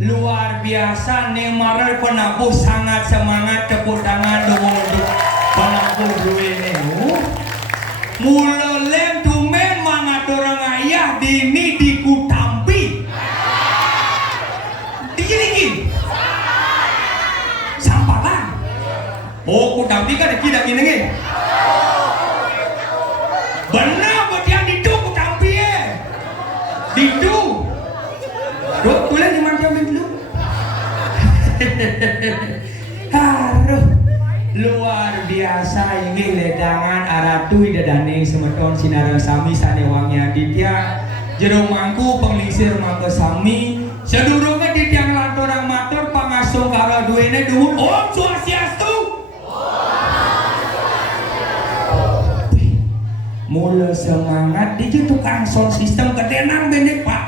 Luar biasa nih Marel penabuh sangat semangat, tepuk tangan dulu untuk penabuh dua ini. Mula lem tumen mangat orang ayah dini di Kutampi. Digini Sampalan. Oh Kutampi kan tidak ini. Benar buat yang didu Kutampi didu. Duk tulen di mana dulu? Haruh luar biasa ini ledangan aratui dadane semeton sinarang sami sanewangnya ditya jero mangku penglingsir mangko sami sedurunge ditya nglantorang matur pangasung karo duwene dhuwur Om Swastiastu. Mula semangat di tukang sound system kedenan benek Pak.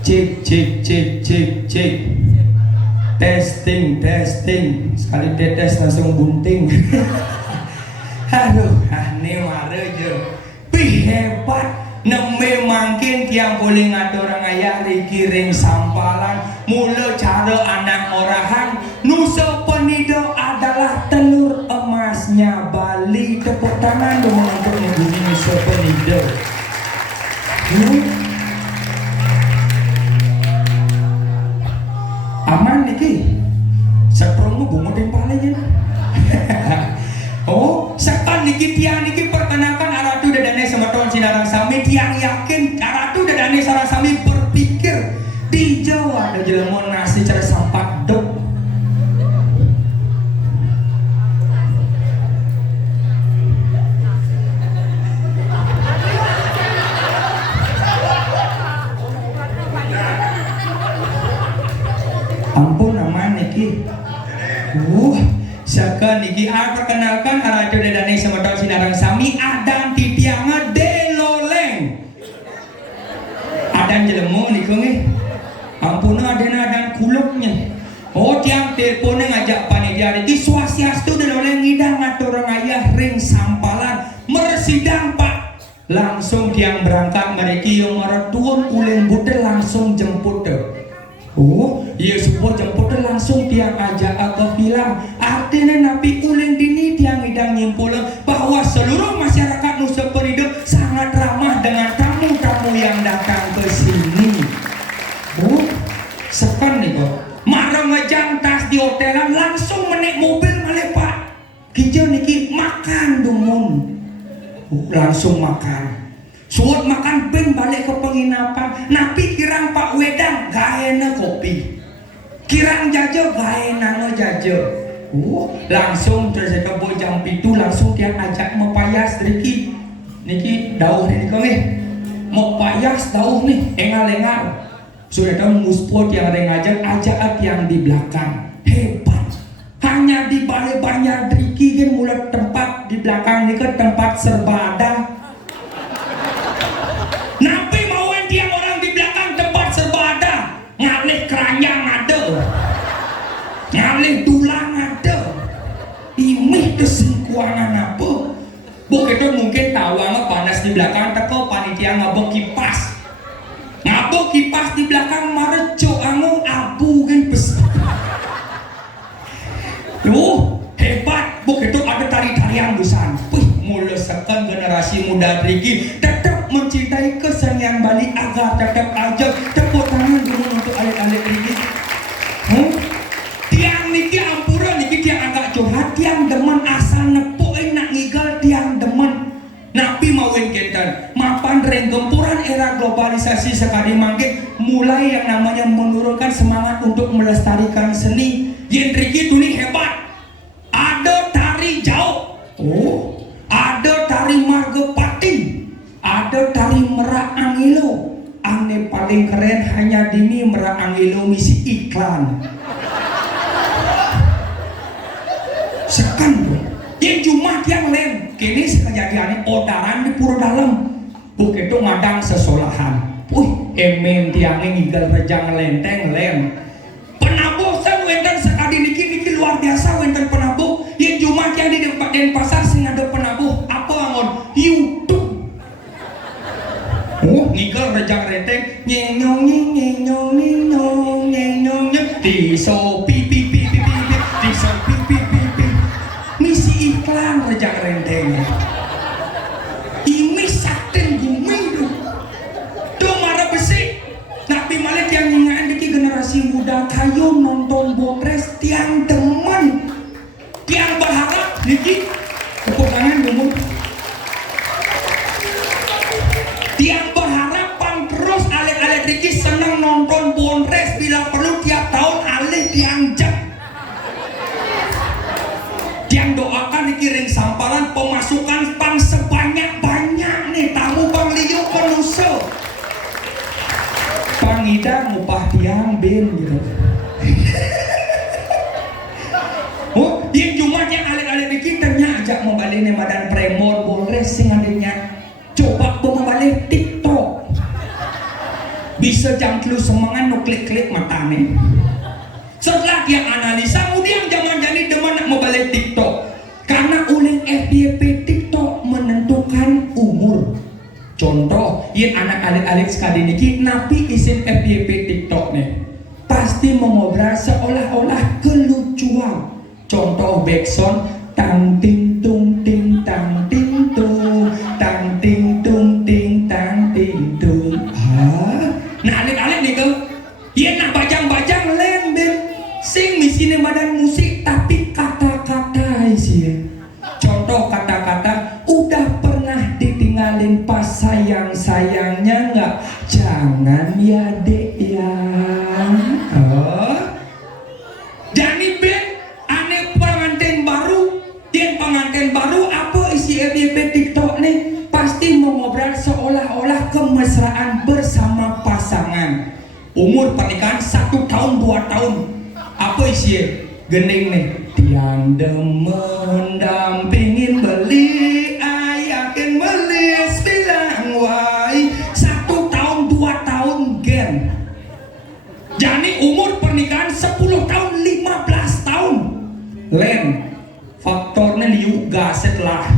Cek testing sekali tetes langsung bunting. Aduh ane mare je pi hebat neme mangkin tiang boleh ngatur orang ayah dikiring sampalan mula cara anak orahan nusa penido adalah telur emasnya Bali. Tepuk tangan dong untuk negeri nusa penido. Aman niki seprongmu bungutin palanya. Oh sekan niki tiang niki perkenalkan aratu dadane semeton sinarang sami tiang yakin aratu dadane sarang sami berpikir di Jawa ada jelema nasi cara sampak dok. Ampun aman niki. Saka niki perkenalkan aratu dadane semeton sinarang sami adan titianga deloleng. Adan jelema niku nggih. Ampun adan kuluknya. Oh tiang telepone ngajak panitia niki Swastiastu deloleng ngidang ngatur ayah ring sampalan mersidang Pak. Langsung tiang berangkat mereka yang maratuan uleng budel langsung jemput deh. Oh, iya sebuah jemput langsung tiang ajak atau bilang artinya napi uleng dini tiang idang nyimpul bahwa seluruh masyarakat Nusa Penida sangat ramah dengan tamu-tamu yang datang ke sini. Oh, sekan nih kok marah ngejang tas di hotelan langsung menaik mobil malah Pak kijau niki makan dumun. Langsung makan suut makan ben balik ke penginapan napi kirang Pak Wedang gaena kopi kirang jajo gaena jajo. Langsung terus kebo jam itu langsung tiang ajak mepayas niki dauh niki nih mau payas dauh nih engal-engal sudah tahu muspot yang ngajak ajak yang di belakang hebat hanya di balik banyak driki kan mulai tempat di belakang ini ke tempat serba ada. Napi mauin tiang orang di belakang tempat serba ada ngalih keranjang ada ngalih tulang ada imih kesingkuangan apa begitu mungkin tawang panas di belakang teko panitia ngabok kipas di belakang mareco angu abu kan bes. Hebat begitu ada tari-tarian busan. Mulai sekan generasi muda Rigi tetap mencintai kesenian Bali agar tetap aja tepuk tangan dulu untuk alit-alit namanya menurunkan semangat untuk melestarikan seni. Yen Riki Tuni hebat. Ada tari jauh, ada tari Margopati, ada tari Merak Angilo. Ane paling keren hanya dini Merak Angilo misi iklan. Sekan bro, yang Jumat yang lain, kini sekejadiannya odaran di pura dalam. Buk itu ngadang sesolahan. Emen tiangnya ngigal rejang lenteng lem. Penabuh san wenten sekali niki luar biasa wenten penabuh. Yang Jumat yang di tempat Denpasar sing ada penabuh apa angon YouTube. Ngigal rejang lenteng nyenyong nyenyong nyenyong nyenyong di sopi pipi pipi di sopi pipi misi iklan rejang renteng. Ini sakten gumi tuh marah besi. Nabi Malik yang ngingain diki generasi muda kayu nonton Bopres tiang teman tiang berharap diki tepuk tangan gumul. Tiang berharapan terus alit-alit diki senang nonton Bopres bila perlu tiap tahun alih tiang jam. Tiang doakan dikiring samparan pemasukan pang sebanyak-banyak nih tamu pang liu penuso pang ida ngupah tiang bin gitu. Yang Jumat yang alik-alik dikit ternyata ajak mau balik nih madan premor boleh sing adiknya coba mau balik TikTok bisa jam lu semangat nu klik-klik mata nih. Setelah dia analisa, kemudian zaman jadi demen nak mau balik TikTok. Karena oleh FYP TikTok menentukan umur. Contoh, yang anak alik-alik sekali niki napi isim FYP TikTok nih. Pasti mengobrol seolah-olah kelucuan. Contoh backsound tang ting tung ting tang ting tung tang ting tung ting tang ting tung. Nah alik-alik nih kau, yang nak bajang-bajang lembek. Sing misine badan musik tapi kata-kata isi. Contoh kata-kata udah pernah ditinggalin pas sayang-sayangnya nggak? Jangan ya dek ya. Jadi ben aneh pengantin baru. Yang pengantin baru apa isi FYP TikTok nih? Pasti mengobrol seolah-olah kemesraan bersama pasangan. Umur pernikahan 1 tahun 2 tahun. Apa isi gening nih? Tiang demen dampingin beli ayakin beli bilang wai 1 tahun 2 tahun gen. Jadi umur pernikahan 10 tahun 15 tahun len faktornya liu gaset lah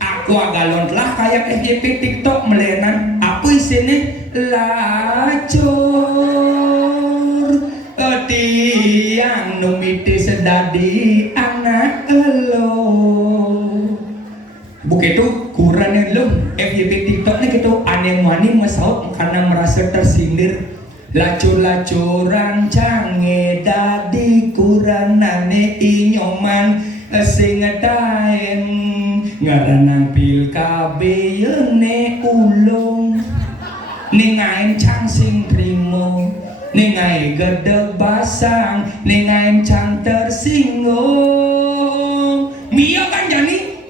aku agalon lah kayak FYP TikTok melenan apa isinya lacur tiang numiti sedadi anak elo begitu kurangnya lo FYP TikTok nih gitu aneh wani mesaut karena merasa tersindir lacur-lacuran cange dadi kuranane inyoman sing daen ngaranang pil kabe yene ulung ningain cang sing primo ningai gedeg basang ningain cang tersinggung mia kan jani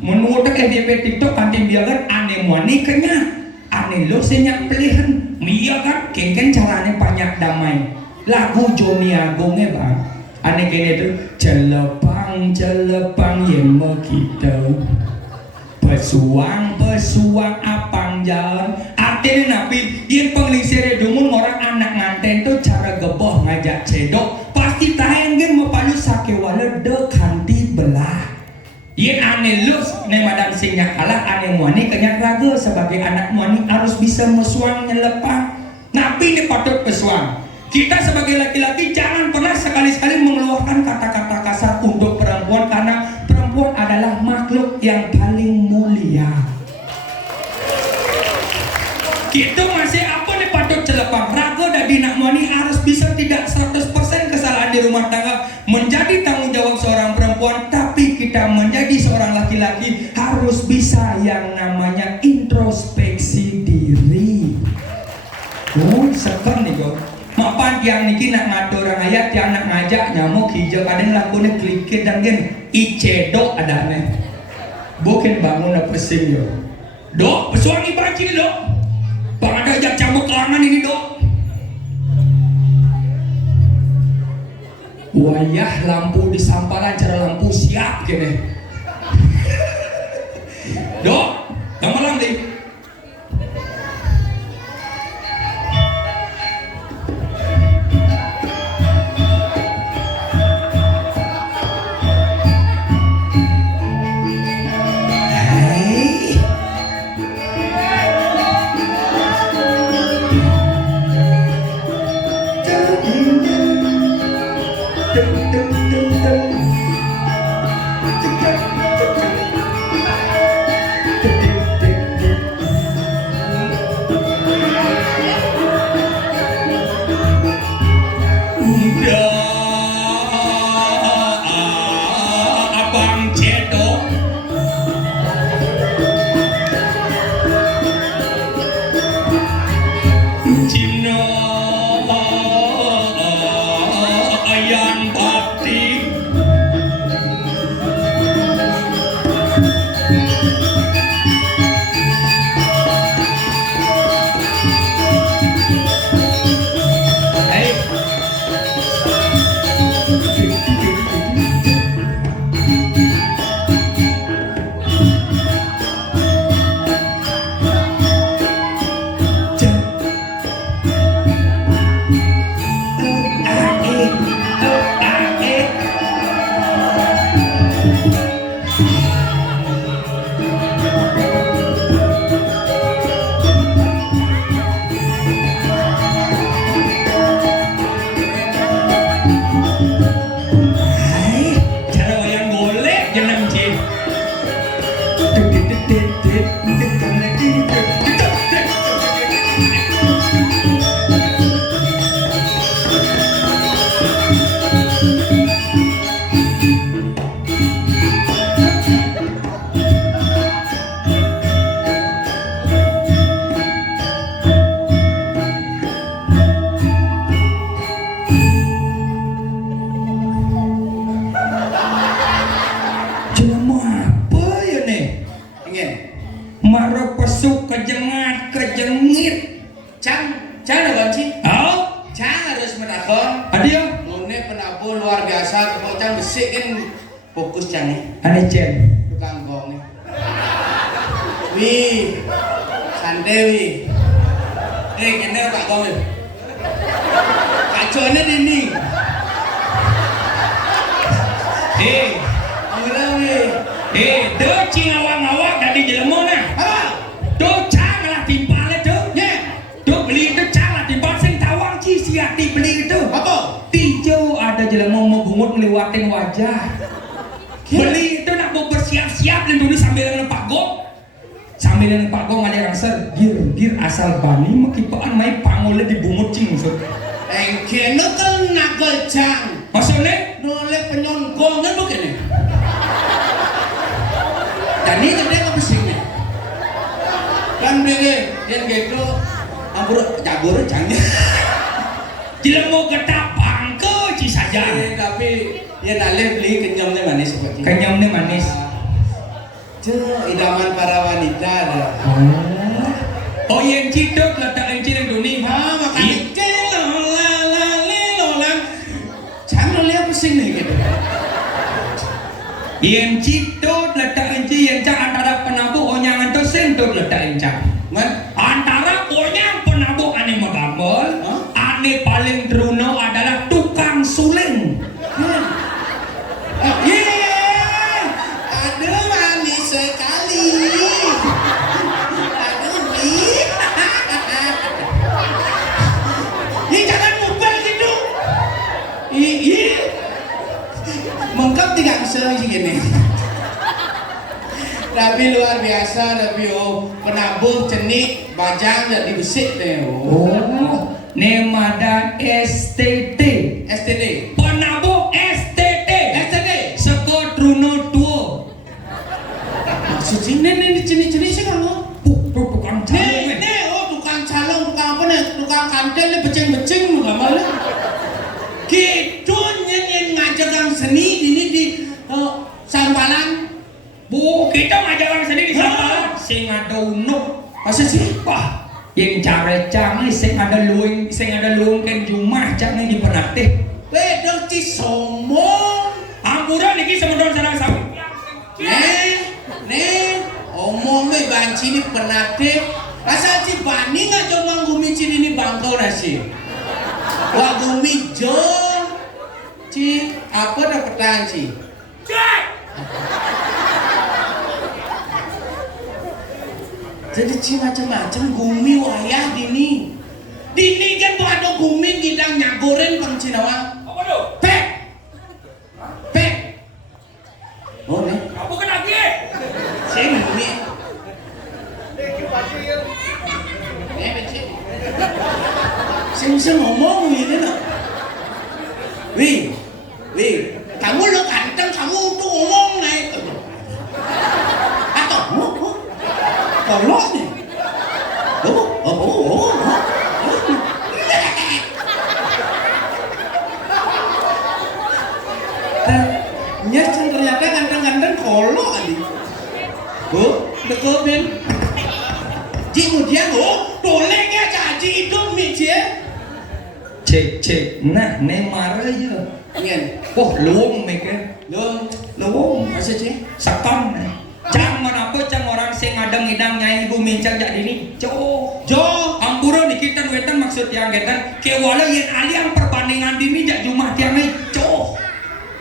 menurut FYP TikTok kantin dia kan aneh wani kenya aneh lo senyak pilihan mia kan kengken caranya banyak damai lagu Joni Agungnya bang aneh kene tuh celepang yang kita pesuang apang jalan artinya nabi yang pengelisir dumun orang anak nganten tuh cara geboh ngajak cedok pasti tahengen mepalu sakewala de kanti belah yang aneh lu nemadan sinyak kalah aneh muani kenyak ragu sebagai anak muani harus bisa mesuang nyelepang nabi ini patut pesuang kita sebagai laki-laki jangan pernah sekali-sekali mengeluarkan kata-kata kasar untuk perempuan karena perempuan adalah makhluk yang paling mulia gitu masih apa nih patut celepang ragu dan dinak muani harus bisa tidak 100% kesalahan di rumah tangga menjadi tanggung jawab seorang perempuan tapi kita menjadi seorang laki-laki harus bisa yang namanya introspeksi diri seperti yang niki nak ngatur orang ayat yang nak ngajak nyamuk hijau kadang lakunya klikit dan gen icedo adanya bukan bangun apa sing yo dok pesuangi banci ni dok bang ada ajak camuk kelangan ini dok wayah lampu di samparan cara lampu siap gini dok malam nih marah pesuk kejengat kejengit Cang ada banci? oh Cang harus menakon adia Nune penabuh luar biasa kalau Cang besik kan fokus Cang nih ada cen tukang gong nih wih santai wih kene Pak Gong nih kacoannya dini Amira wih tuh cingawang-awak dari jelema nah apa? tuh cang lah timpalnya tuh tuh beli itu cang lah timpal sing tawang ci siati beli itu Apa? tinjau ada jelema mau bungut ngeliwatin wajah beli itu nak mau bersiap-siap dan dulu sambil dengan Pak Gong sambil dengan Pak Gong ada rasa gir asal bani mekipaan main pangolnya dibungut cing maksud kene kan nakal Cang maksudnya noleh penyonggongan bukan nih dan ini gede ke besing nih kan dia yang gitu ampur cabur Cangnya jelema ketapang ke ci saja tapi ya nalih beli kenyamnya manis seperti kenyamnya manis idaman para wanita ada oh yang cidok letak encir yang dunia makanya Cang lihat pusing nih gitu yang cidok letak encir yang cak antara penabuh onyang atau sentuh letak encak antara onyang penabuh ane megambol ane paling teruno adalah tukang suling aduh manis sekali aduh jangan mubal gitu mengkap tidak sih gini tapi luar biasa tapi penabuh cenik bajang dan dibesik deh Nemadan STT penabuh STT Seko Truno Tuo maksud ini jenis-jenis sih kamu tukang calong tukang calong tukang apa nih tukang kantel nih becing-becing nggak malah Masa sih? Wah, yang cara canggih sing ada luang kan Jumah canggih di penatih. Bedong ci sombong. Ampuran niki semedon sareng sami. Nih, omongnya banci ini penate. Asal ci bani nggak coba gumi cini ini bangkau nasi. Wah gumi jo, ci apa dapat petang ci? Jadi ci macam-macam gumi wayah dini. Dini kan tuh ada gumi gidang nyagoren bang Cinawa. Apa tuh? Pek. Oh nih. Apa kena lagi? Saya gumi. Sing ngomong ini nak. Wih, kamu lo ganteng, kamu tuh ngomong nih. Atau, tolong nih. Nya ternyata ganteng-ganteng kolok adi. Betul Ben. Ji kemudian tolengnya caci itu mijie. Cek, nah marah aja. Ingin, Wah, luang mereka. Luang. masa sih? Sekam. Jangan apa orang sing ngadeng idang nyai gumi cak ini. Jo, ampura niki tan wetan maksud yang getan. Kewala yen aliang perbandingan dini jak Jumah tiang jo.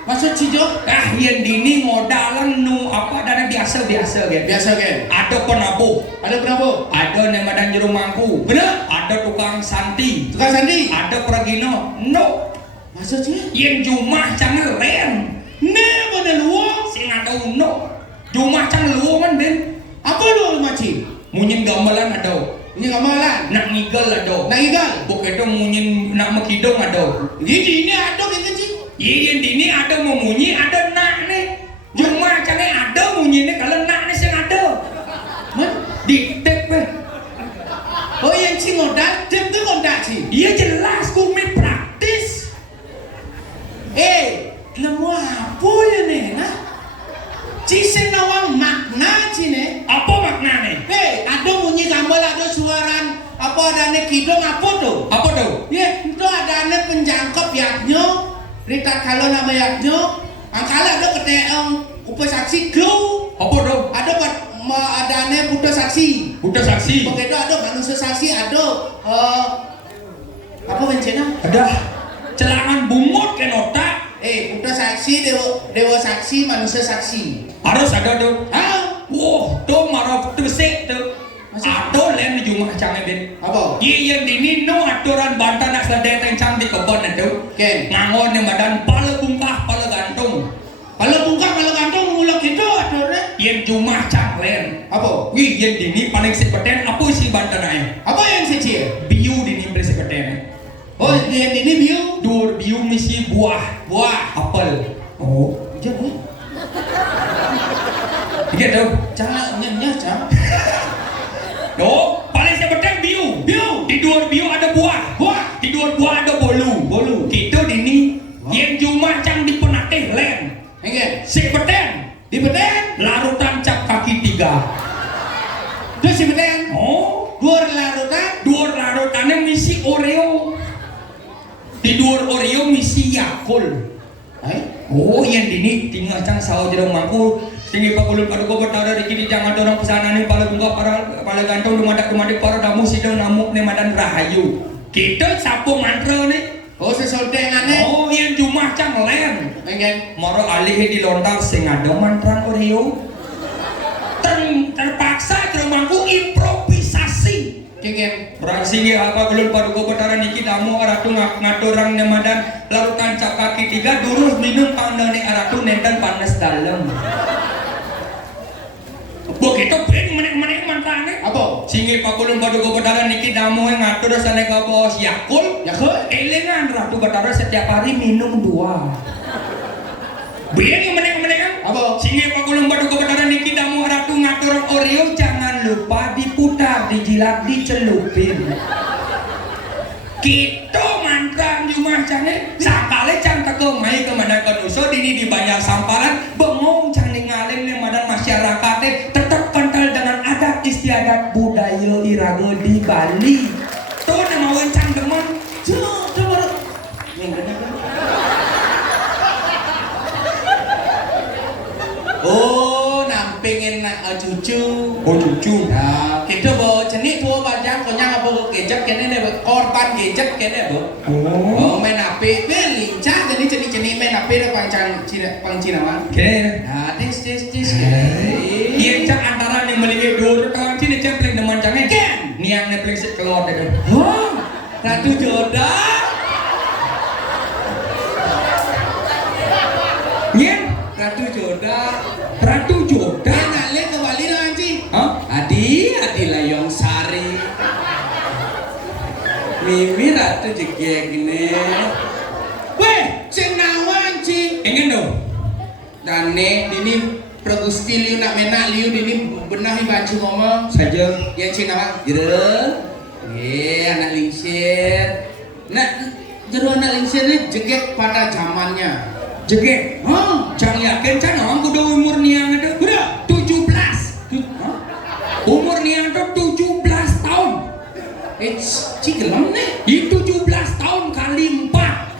Maksud si Jo? Yen dini ngodalan nu apa dana biasa gen. Biasa kan? Ada penabuh, Ada berapa? ada nemadan jero mangku. Bener? Ada tukang santi, Tukang sandi? ada pergino. No, Maksudnya? yen Jumah canggel ren. Nih mana luang? Sing ada no. Jumah canggel luang ben. Apa lu maci? Munyin gamelan ada. Ini ngamalan? Nak ngigel ada. Nak igal? Bokedo munyin nak mekidong ada. Ini ada gitu sih? Yen dini ada memunyi, ada nak nih. Jumah canggel ada munyi nih kalau nak nih sing ada. Man? Di tep. Oh yang si ngodak, dem tu ngodak sih. Iya jelas kumi praktis. Lemu apa ya nih? Nah, ciseng nawang makna sih nih. Apa maknanya? Ada bunyi gambal, ada suaran, apa ada nih kidong apa tuh? Apa tuh? Ya, itu ada nih penjangkep yaknyo. Rita kalau nama yaknyo, angkala ada keteang upa saksi glow. Apa tuh? Ada ada nih Buddha saksi. Buddha saksi. Begitu ada manusia saksi, ada apa bencana? Ada celangan bungut ke otak. Buddha saksi, dewa saksi, manusia saksi. Harus ada tuh. Hah? Wah, tuh marah tersek tuh. Ada lem di Jumah canggih ben. Apa? Iya dini no aturan bantan nak sedang tencang di kebun itu. Ken. Ngangon yang badan pala bungkah pala gantung. Kalau bungkak, kalau gantung mulak itu aturannya. Yang Jumah canggih. Apa? Wih, yang dini paling sepeten apa sih bantan aja? Apa yang secil? Biu dini paling sepeten. Oh, dia ini biu. Dur biu misi buah apel. Oh, Jangan. gitu. Jangan nyanya jangan. Oh, paling sepeten biu. Di dua biu ada buah. Di dua buah ada bolu. Gitu dini. Yang Jumah cang di penatih len. Enggak. Sepeten. Di beden. Larutan cap kaki 3. Terus si beden. Oh, Dua larutan. dua larutannya misi Oreo. Di dua Oreo misi Yakul. Oh, yang dini tinggal cang sawo jerong mangku. Tinggi pakulun paduka bertara di kini jangan orang pesanan ini pala bunga pala gantong dumadak para damu sidang namuk ne madan rahayu. Kita sapu mantra nih. Oh, sesoldengannya. Oh, yang Jumah cang len. Enggak. Moro alih dilontar sing ada mantra Oreo. Terpaksa jerong mangku improvisasi. Kengeng. Orang singi apa belum paduka bertara niki damu aratu ngaturang ne madan larutan cap kaki 3 durus minum pandane aratu nenten panas dalam. Begitu ben menek mantane. Apa? Singi pakulun paduka betara niki damu yang ngatur sana ke bos Yakul. Elengan ratu betara setiap hari minum 2. Ben yang menek Apa? Singi pakulun paduka betara niki damu ratu ngatur Oreo jangan lupa diputar, dijilat, dicelupin. Gitu mantra Jumah canggih. Sakale cang teko mai kemana kenuso dini di banyak samparan bengong cang ningalin le madan masyarakatnya tetap kental dengan adat istiadat budaya. Oh, nampingin cucu. Oh cucu. Nah, kita bawa jenik tua bajang, konyang apa gejek kene nih, korban gejek kene bu. Oh, main HP, lincah jadi jenik main HP dah pangcina mah. Kene. Nah, dis. Dia cak antara nih melihat dua kawan sini cempleng dengan cangnya Ken. niang nih plengsek keluar deh. Oh, Ratu Joda. Nyen, Ratu Joda. Ratu Joda. Ngalih ke Bali dah anci. Hah? Adi Layong Sari. Mimi Ratu jegek ini. Weh, cenawan ci. Engen dong. Dane dini Pragusti liu nak menak liu dini benahi baju ngomong. Saja. Yang cenawan jero. Anak lingsir. Nak jero anak lingsir ni jegek pada zamannya. Jegek. Oh, Jangan yakin can orang kuda umur niang ada. udah 17. Umur niang ada 17 tahun. cigelem nih. Di 17 tahun kali 4.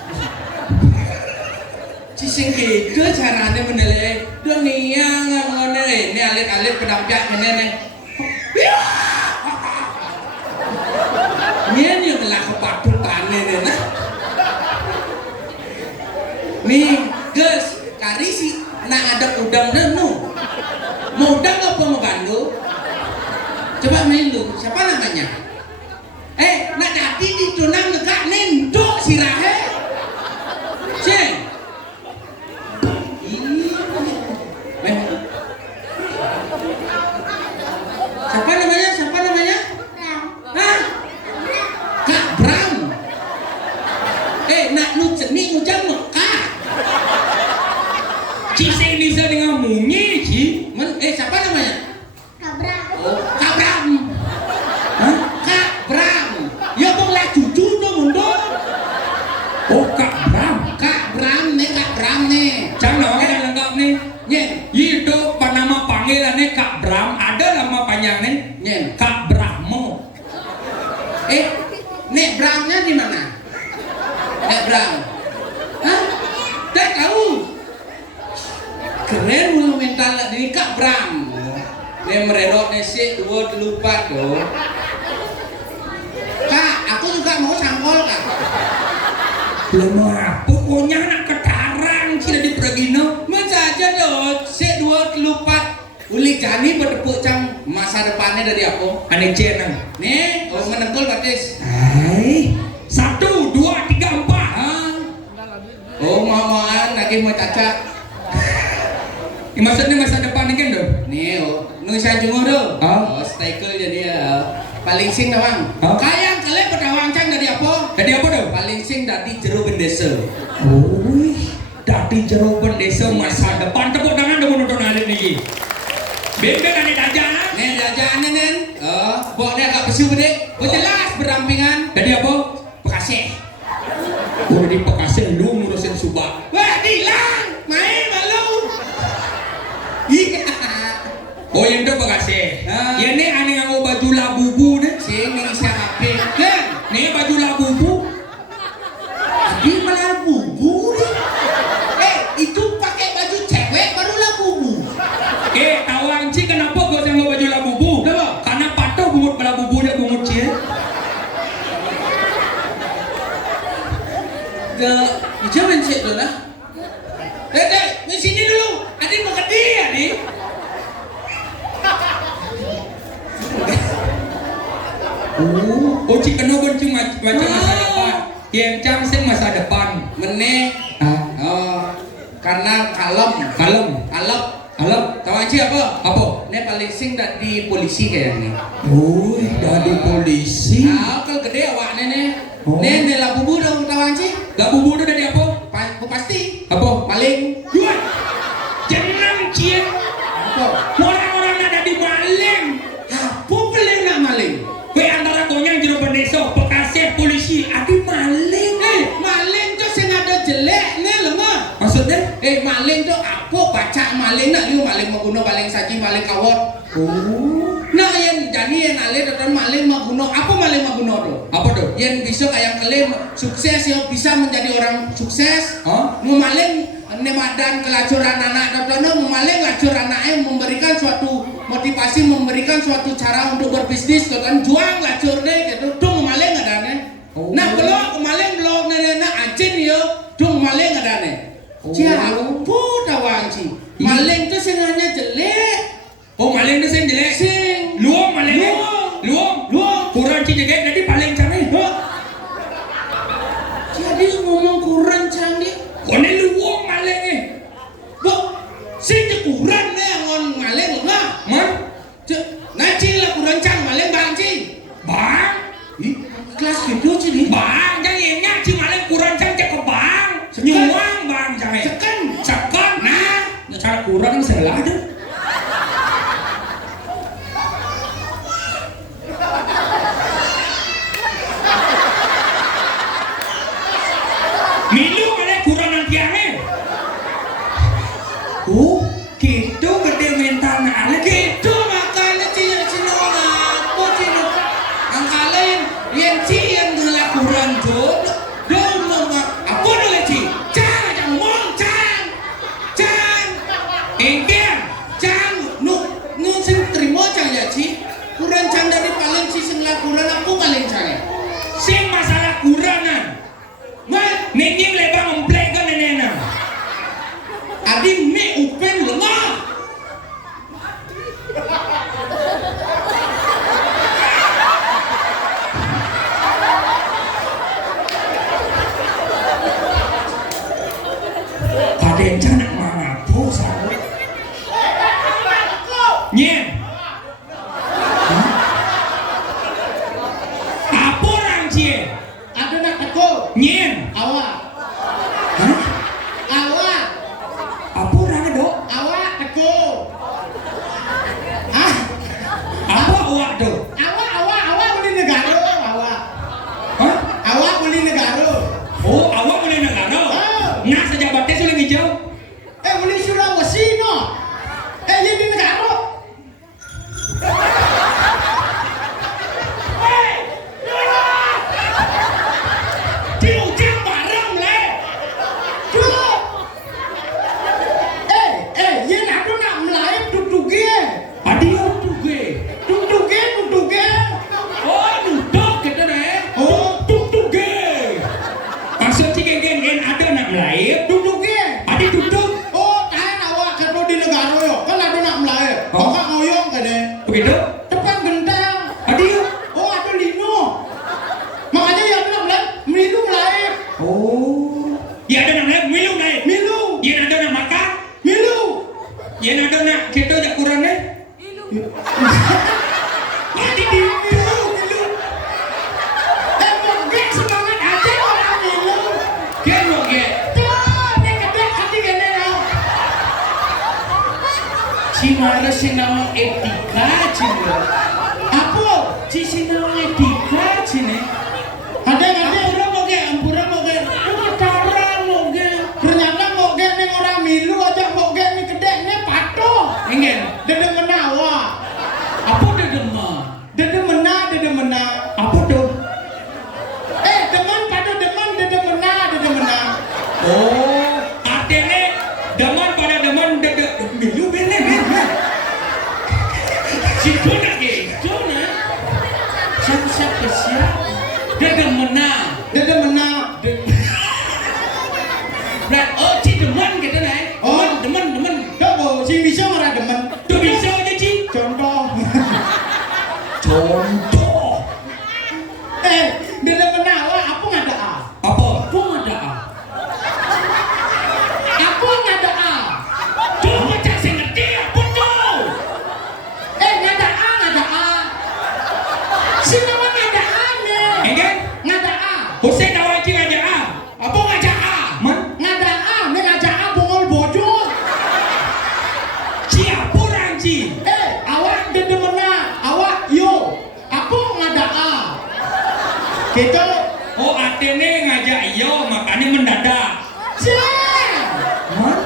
Sing gitu caranya menilai dunia ngono ini alit-alit penampiak ini nih. Ini yang telah kepatutan ini nah. Nih, guys, kari sih nak ada udang nenu. Mau udang apa mau gandu? Coba main lu, siapa namanya? Nak dati ditunang negak nendok sirahe. Ceng. Siapa namanya? Hah? Kak Bram. Nak nu jenik nu jam Mekah. Cise bisa dengan munyi ci. Siapa namanya? Oh, Kak Bram. Hah? Kak Bram. Ya kong lah cucu tuh mundur. Oh Kak Bram. Kak Bram nih. Jangan orang yang lengkap nih. Nyen. Itu nama panggilannya Kak Bram. Ada nama panjangnya Nyen. Kak Brahmo. Nek Bramnya di mana? Nek Bram. Hah? Tak tahu. Keren monumental lah ini Kak Bram. Nek meredok nasi 2 lupa tuh. Kak, aku juga mau sangkol kak. Belum apa. Pokoknya anak ketarang sih di Pregino. Masa aja dong. Si 2 lupa. Uli Jani berdepuk cang masa depannya dari aku. Aneh cenang. Nih, menengkul batis. Hai. 1, 2, 3, 4. Oh, mau-mauan lagi mau cacat. Maksudnya masa depan ini kan dong? Nih, Nusa Jumur tuh. Oh. Staykel jadi ya. Paling sing nawang. Oh. Kayak kalian pedawang cang dari apa? Tadi apa dong? Paling sing dari jero bendesa. Oh, dari jeroban desa masa depan. Tepuk tangan dong menonton hari ini. Bebek ada jajanan. Nih jajanan nen. Boknya agak besi gede. Jelas berampingan. Tadi apa? Bekasih. Oh, di Bekasi lu ngurusin Subak. Wah, dilang. Main malu. Iya. Oh, yang itu Bekasi. Ah. Ya nih aneh nganggo baju labubu deh. Sing ning siapa? Kan? Nih baju labubu. Di malah bubu nih. Itu pakai baju cewek barulah bubu. Tawang Ci kenapa gue nganggo baju labubu? Kenapa? Karena patuh bungut labubu dia bungut Ci. Jangan cek dulu lah. Di sini dulu. Adin mau ke dia nih. Oh, Ci kenapa cuma baca masa depan? Yang cang sing masa depan. Meneh. Karena kalem. Tahu aja apa? Apa? Ini paling sing dari polisi kayaknya. Oh, dari polisi. Nah, kalau gede awaknya nih. Oh. Nih lah bubu dong tahu aja. Labubu itu dari apa? Pasti. Apa? Paling. Dua. Jenang Ci. Apa? Orang-orang ada di maling. Apa paling nak maling? Kue antara gonyang jero desa, Bekasi polisi, adi maling. Maling tuh sing ada jelek nih lemah. Maksudnya? Maling tuh apa baca maling nak liu maling mengguna maling saji maling kawat. Oh. Nah Nah yang jadi yang ale datang maling maguno apa maling maguno tuh? Apa tuh? Yang besok ayam kelim sukses yang bisa menjadi orang sukses. Mau maling nemadan kelacuran anak datang mau maling lacur anaknya memberikan suatu motivasi memberikan suatu cara untuk berbisnis kan juang lacur deh gitu tuh mau maling adanya. Nah kalau maling belum nenek acin yo tuh maling adanya. Siapa tawang sih? Maling tuh sengaja jelek. Oh maling itu sing jelek. Sing Luang maling. Luang. Kurang ci jelek jadi paling canggih. Jadi ngomong kurang canggih. Kone luang maling Bu, sing kurang nih ngon maling lah. Man, Ngaji lah kurang cang maling bang ci. bang. Kelas gitu sih nih. Bang, jangan ingat ci maling kurang cang cek ke bang. Nyuang bang jangan. Sekan. Nah, cara kurang salah tuh. Milu malah kurang nanti aneh. Gitu gede mentalnya ale Gitu makanya ci cinong apa cino. Angkalin yang ci yang dulu kurang jodoh. Dulu apa dulu ci? Cang ngomong cang. engker. Cang nu sing terima cang ya ci. Kurang cang dari paling ci sing lakuran aku paling cang ya. Sing masalah kuranan. Nenging lebang memplek kan nenena. Adi me upen lemah. Kaden canak mana bosan. Nyen. Apa orang cie? Ada nak teko. Nyen. Awak. Hah? Awak. Apa orang dok? Awak teko. Ah. Apa awak dok? Awak beli negara. Awak. Hah? Awak beli negara. Oh awak boleh negara? Nah sejabatnya sudah hijau. Beli Sulawesi no. Ini negara. Diucap bareng leh. Cukup. Ini aku nak melayu duduk-duduknya. Adio tuge. Duduk-duduknya. Oh duduk gitu deh. Oh. Tuge. Maksud si geng ada nak melayu. Duduknya. Adi duduk. Oh, tahan awak kalau di negara yo. Kan ada nak melayu. Oh. Kok ngoyong kan deh. Begitu? Depan genteng. Adio. Oh, ada lino. Makanya yang nak melayu, milu melayu. Oh. Ya ada nak melayu milu naik. Milu. Ya ada nak makan. Milu. Ya ada nak kita jak kurang deh. Adi di milu. Mungkin semangat aja orang milu. Kan mau ge. Tuh, ini kedek hati gini lah. Cimara sinawang etika cina. Apa? Ci sinawang etika cina. Ada. Ampura mau ge. Utara mau ge. Ternyata mau gen yang orang milu aja mau gen ini kedek ini patuh. Engen. Dede menawa. Apa dia demam? Dede mena. Apa tuh? Demen pada demen, dede mena. Oh, artinya deman pada deman dede milu bene. Situ nak gitu na. Siap. Dede menang. Dede mena. Berat, oh ci deman gitu na. Oh. Deman. Coba si bisa orang demen. Tuh bisa aja ci. Contoh. Contoh. Dede menawa apa ngada a? Apa? Kok ada? Apa ngada a? Tuh macam saya ngerti apa tuh? Ngada a. Si nama ngada a nih. Engen? Ngada a. Hussein awak ci ngajak A. Apa ngajak A? Man? Ngada a, nih ngada a bongol bojo. Siapa orang ci? Awak dede mena, awak yo. Apa ngada a? Gitu. Oh artinya ngajak iyo makanya mendadak. Siap. Hah?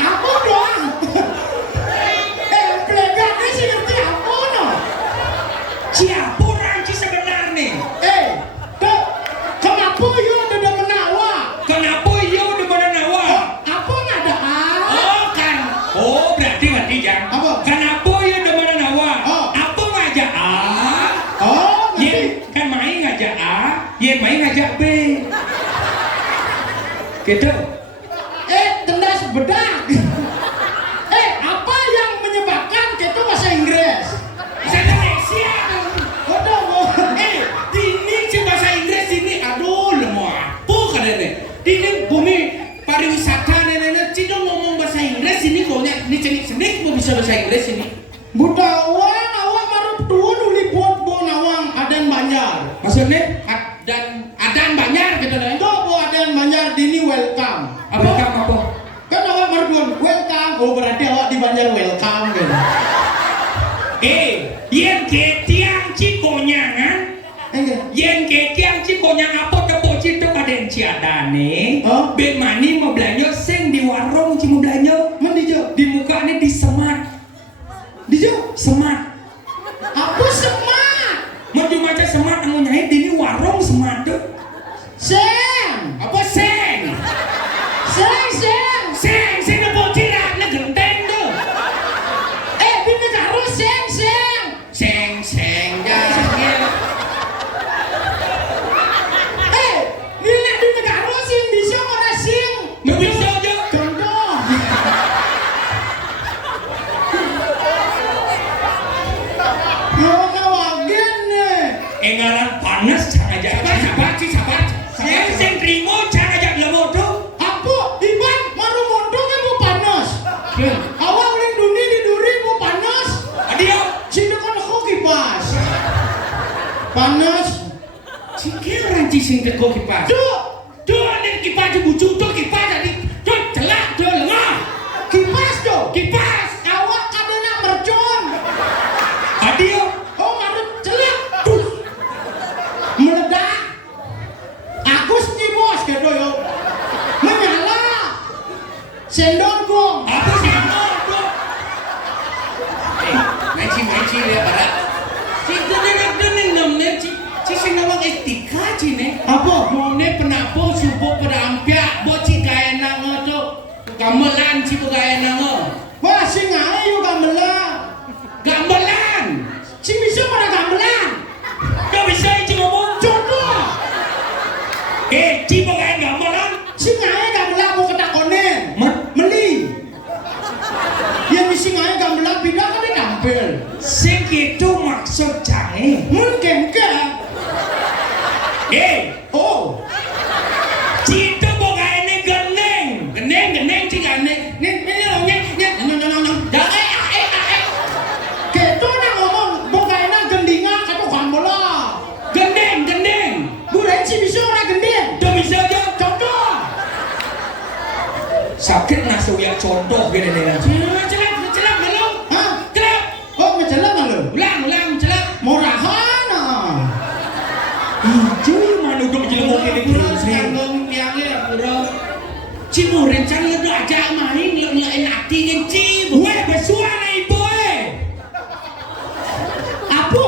Apa doang Gitu. Tendas bedak. Apa yang menyebabkan itu bahasa Inggris? Bahasa Indonesia. Waduh, Ini si bahasa Inggris ini, aduh lemo apa kalian nih? Ini bumi pariwisata nenek Cina ngomong bahasa Inggris ini koknya ini cenik mau bisa bahasa Inggris ini. Budawang awak baru tuh nuliput bon awang adan Banjar. Maksudnya? Dan adan banyak gitu nih. Tuh bo adan Banjar dini welcome. Welcome apa? Kan awak baru tuh welcome. Oh berarti awak di Banjar welcome gitu. Yang ketiang cikonyangan. Yang ketiang cikonyang apa tepuk citu kaden ciadane. Bemani mau belanja sing di warung ci mau belanja. Mendijo Di mukanya disemat. dijo Semat. apa semat? Mau dimaca semat anu nyai di warung semat tuh. Seng Apa seng? Seng nepuk cirat na genteng tuh. di negara seng Seng jangan. di negara sing bisa ora sing Nggak bisa aja. contoh ngawagen Engaran panas jangan aja. Sabar. Sing trimo jangan aja dia bodoh. apa iban maru mondong kan mau panas awak uling dunia di duri mau panas Adio. sini kan aku kipas panas Cikir ranci sing teko kipas. Tuh nek kipas dibujuk tuh kipas tadi. Tuh celak tuh lengah. kipas tuh Kipas. awak kadena mercon Adio. oh maru celak tuh meledak Agus nih bos gitu yo menyala sendok gong Apa sih bodoh? Menci dia pada. Cik dening namanya Cik sing nawang etika cine. apa Mone penapo subuh perampiak boci gaya nango tuh. Gamelan ci gaya nango. wah sing ae yo gamelan Gamelan. sing bisa pada gamelan Gak bisa Ci ngomong. contoh Ci pokoknya gamelan. sing ae gamelan mau ketakonen Mat. meli yang sing ae gamelan pindah kan ditampil Sing itu maksud jange. mungkin ke oh Ci itu pokoknya geneng. Geneng ci gane. Nih nyong. keto na ngomong bukaina gendinga kata gamelan Gendeng. budain sih bisa ora gending Gak bisa aja. contoh Sakit nasuh yang contoh gini nih. Celak belum. hah Celak. oh ngecelak malu Ulang celak. murahan Hijau mana udah jelemu gini Pura terus. tanggung tiangnya pura. Cimu rencana lu aja main ngelain hati kan cimu. Weh besuana ibu apa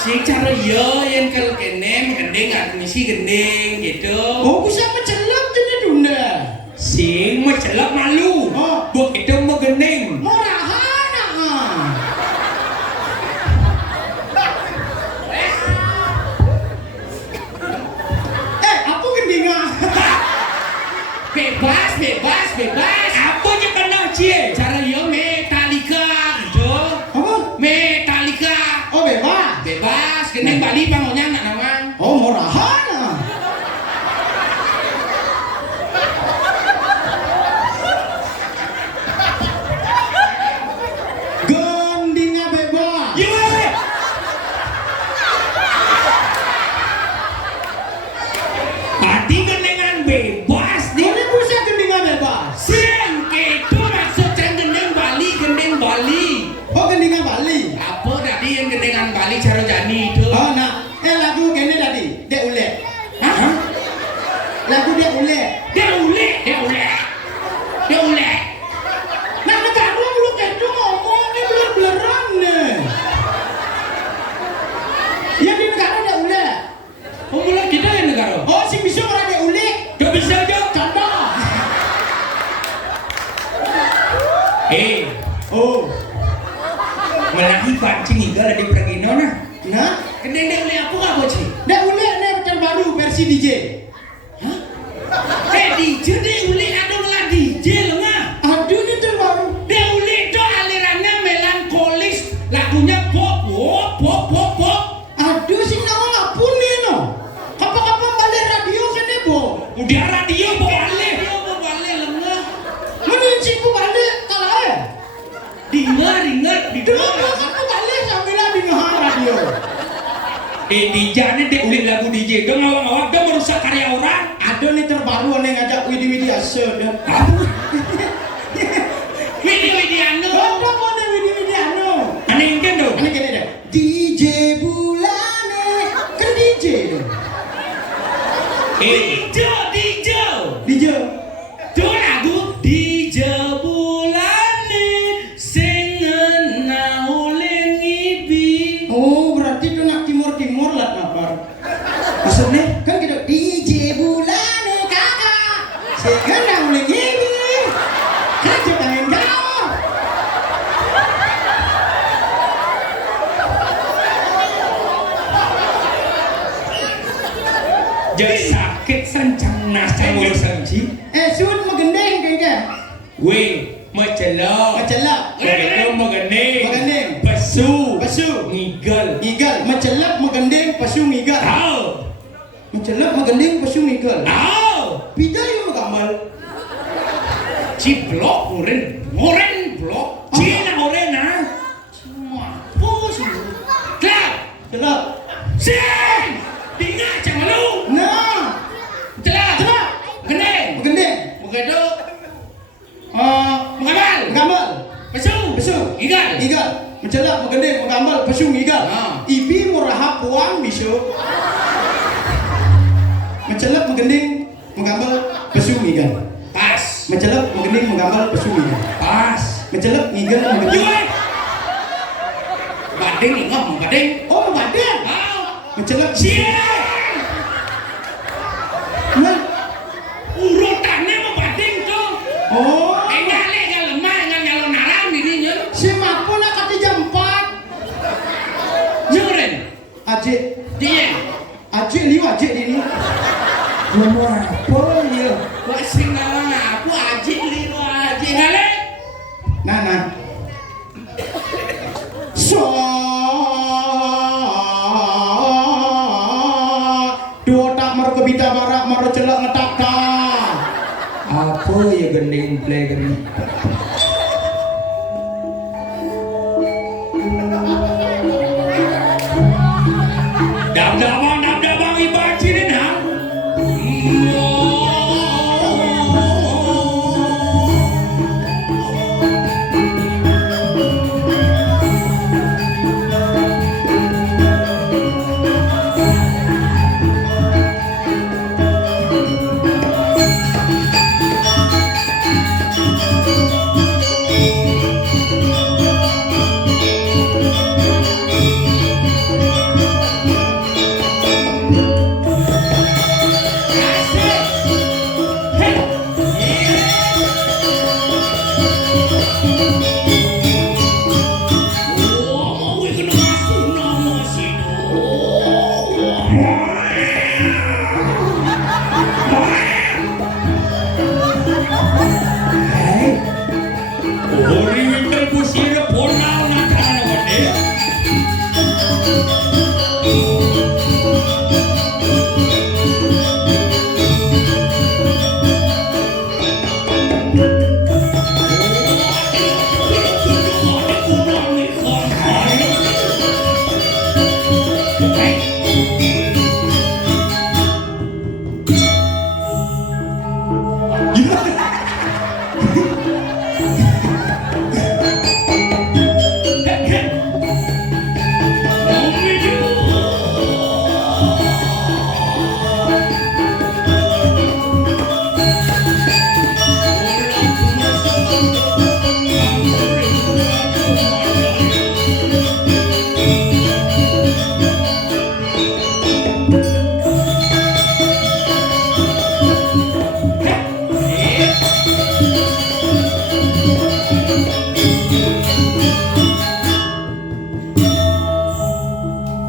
Si cara yo yang kalau kene gendeng admisi gendeng gitu. oh bisa mencelak jadi dunda Sing mencelak malu. Oh. Buat itu mau geneng. murahan apa gendinga Bebas. Apa je kena cie? Cara yo Metallica gitu. apa Metallica. oh bebas Bebas gendeng Bali pangonya nak nawang. oh murahan gendinga bebas Ye. Hati genengan bebas di. ini bisa gendinga bebas Sing gitu maksud gendeng Bali. oh gendinga Bali Apa tadi yang gendengan Bali cara jani itu? oh nah lagu gini tadi dek ule Hah? lagu dek ule Dia ule. nah negara lu kayak itu ngomong ini beler-beleran nih ya di negara dek ule Oh mulai kita yang negara. oh sing bisa orang dek ule Gak bisa aja. contoh Oh. Melagi pancing hingga ada di pergino nah. nah Gendeng dia ule apa nggak bocil? dek ule nih terbaru versi DJ Hah? jadi uli aduh lah DJ lengah. Aduh ini terbaru. Dia uli itu alirannya melankolis, lagunya pop, pop, pop, pop, pop. Aduh sing nawang apun nih no. Kapan-kapan balik radio kene bo. Udah radio balik. Dia mau balik lengah. Mending sing ku balik kalah ya. Dengar, Dulu dengar. aku balik sambil di ngehar radio. DJ nih deh ulit lagu DJ. Dong awak-awak dong merusak karya orang. Aduh nih terbaru nih ngajak Widi Ase dan. Widi anu. Ada mana Widi anu. Aneh kan dong. Ini kene deh. DJ Bulane kan DJ deh. DJ. DJ. Tuh lagu DJ bulane sing ngauling ibi. Oh berarti itu nak timur lah napar. Maksudnya kan gitu DJ Bulane kakak. Sekarang mulai gini. Kaca tangan kau. Jadi sakit sancang nasa mulu sanci. Sud magendeng kayaknya. Weh, macelok. Macelak. Begitu magending. Magending. Pesu. Pesu. Ngigal. Ngigal. Macelak magendeng pasu ngigal. Tahu. Macelak magendeng pasu ngigal. Tahu. Pida yung magamal. Ciblok oren blok. Cina orena. Mampus lu. Klap. Celak. Sing. Dengar jangan lu. Nah. Celak. Celak. Gendeng. Magendeng. Begitu. Mengamal. Mengamal. Pesu. Pesu. Igal. Ngigal. Macelak magendeng mengamal pasu ngigal. Ibi murahap puan bisu. Macelak magendeng mengamal pasu ngigal. Pas. Macelak magendeng mengamal pasu ngigal. Pas. Macelak ngigal magendeng. Yoi. Bading ingat mau bading. Oh magendeng. Macelak. Siang. Nah. Urutannya mau bading tuh. Oh. Engale yang lemah, yang nyalon naram ini nyun. Si mampu nak kata jam 4. Nyuren. Ajik. Dia. Ajik liu ajik ini. Ngomong apa ya? Wah sing ngawang aku ajik liru ajik ngale. Nah. So. Dua tak maru kebita barak maru celak ngetak ta. Apa ya gending play gini? Dap-dabang ibarat cirin ha?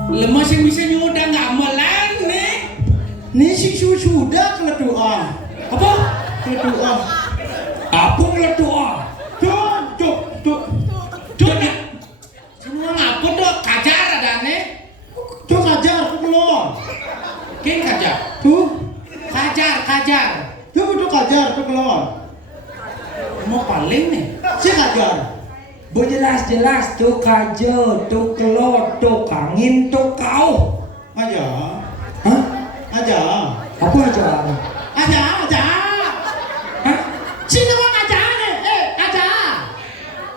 Lemas yang bisa nyudah nggak melan nih. Nih si sudah kena doa. Apa? Tuh. Apa ngeledoa? Tuh ya. Semua ngapa tuh kajar adane? Tuh kajar tuh keluar. King kajar. Tuh. Kajar. Tuh kajar tuh keluar. Mau paling nih. Si kajar. Bu jelas-jelas tuh kajo, tuh kelot, tuh kangin, tuh kau. Aja. Hah? Aja. Apa aja? Aja. Hah? Sini mau aja nih. Aja.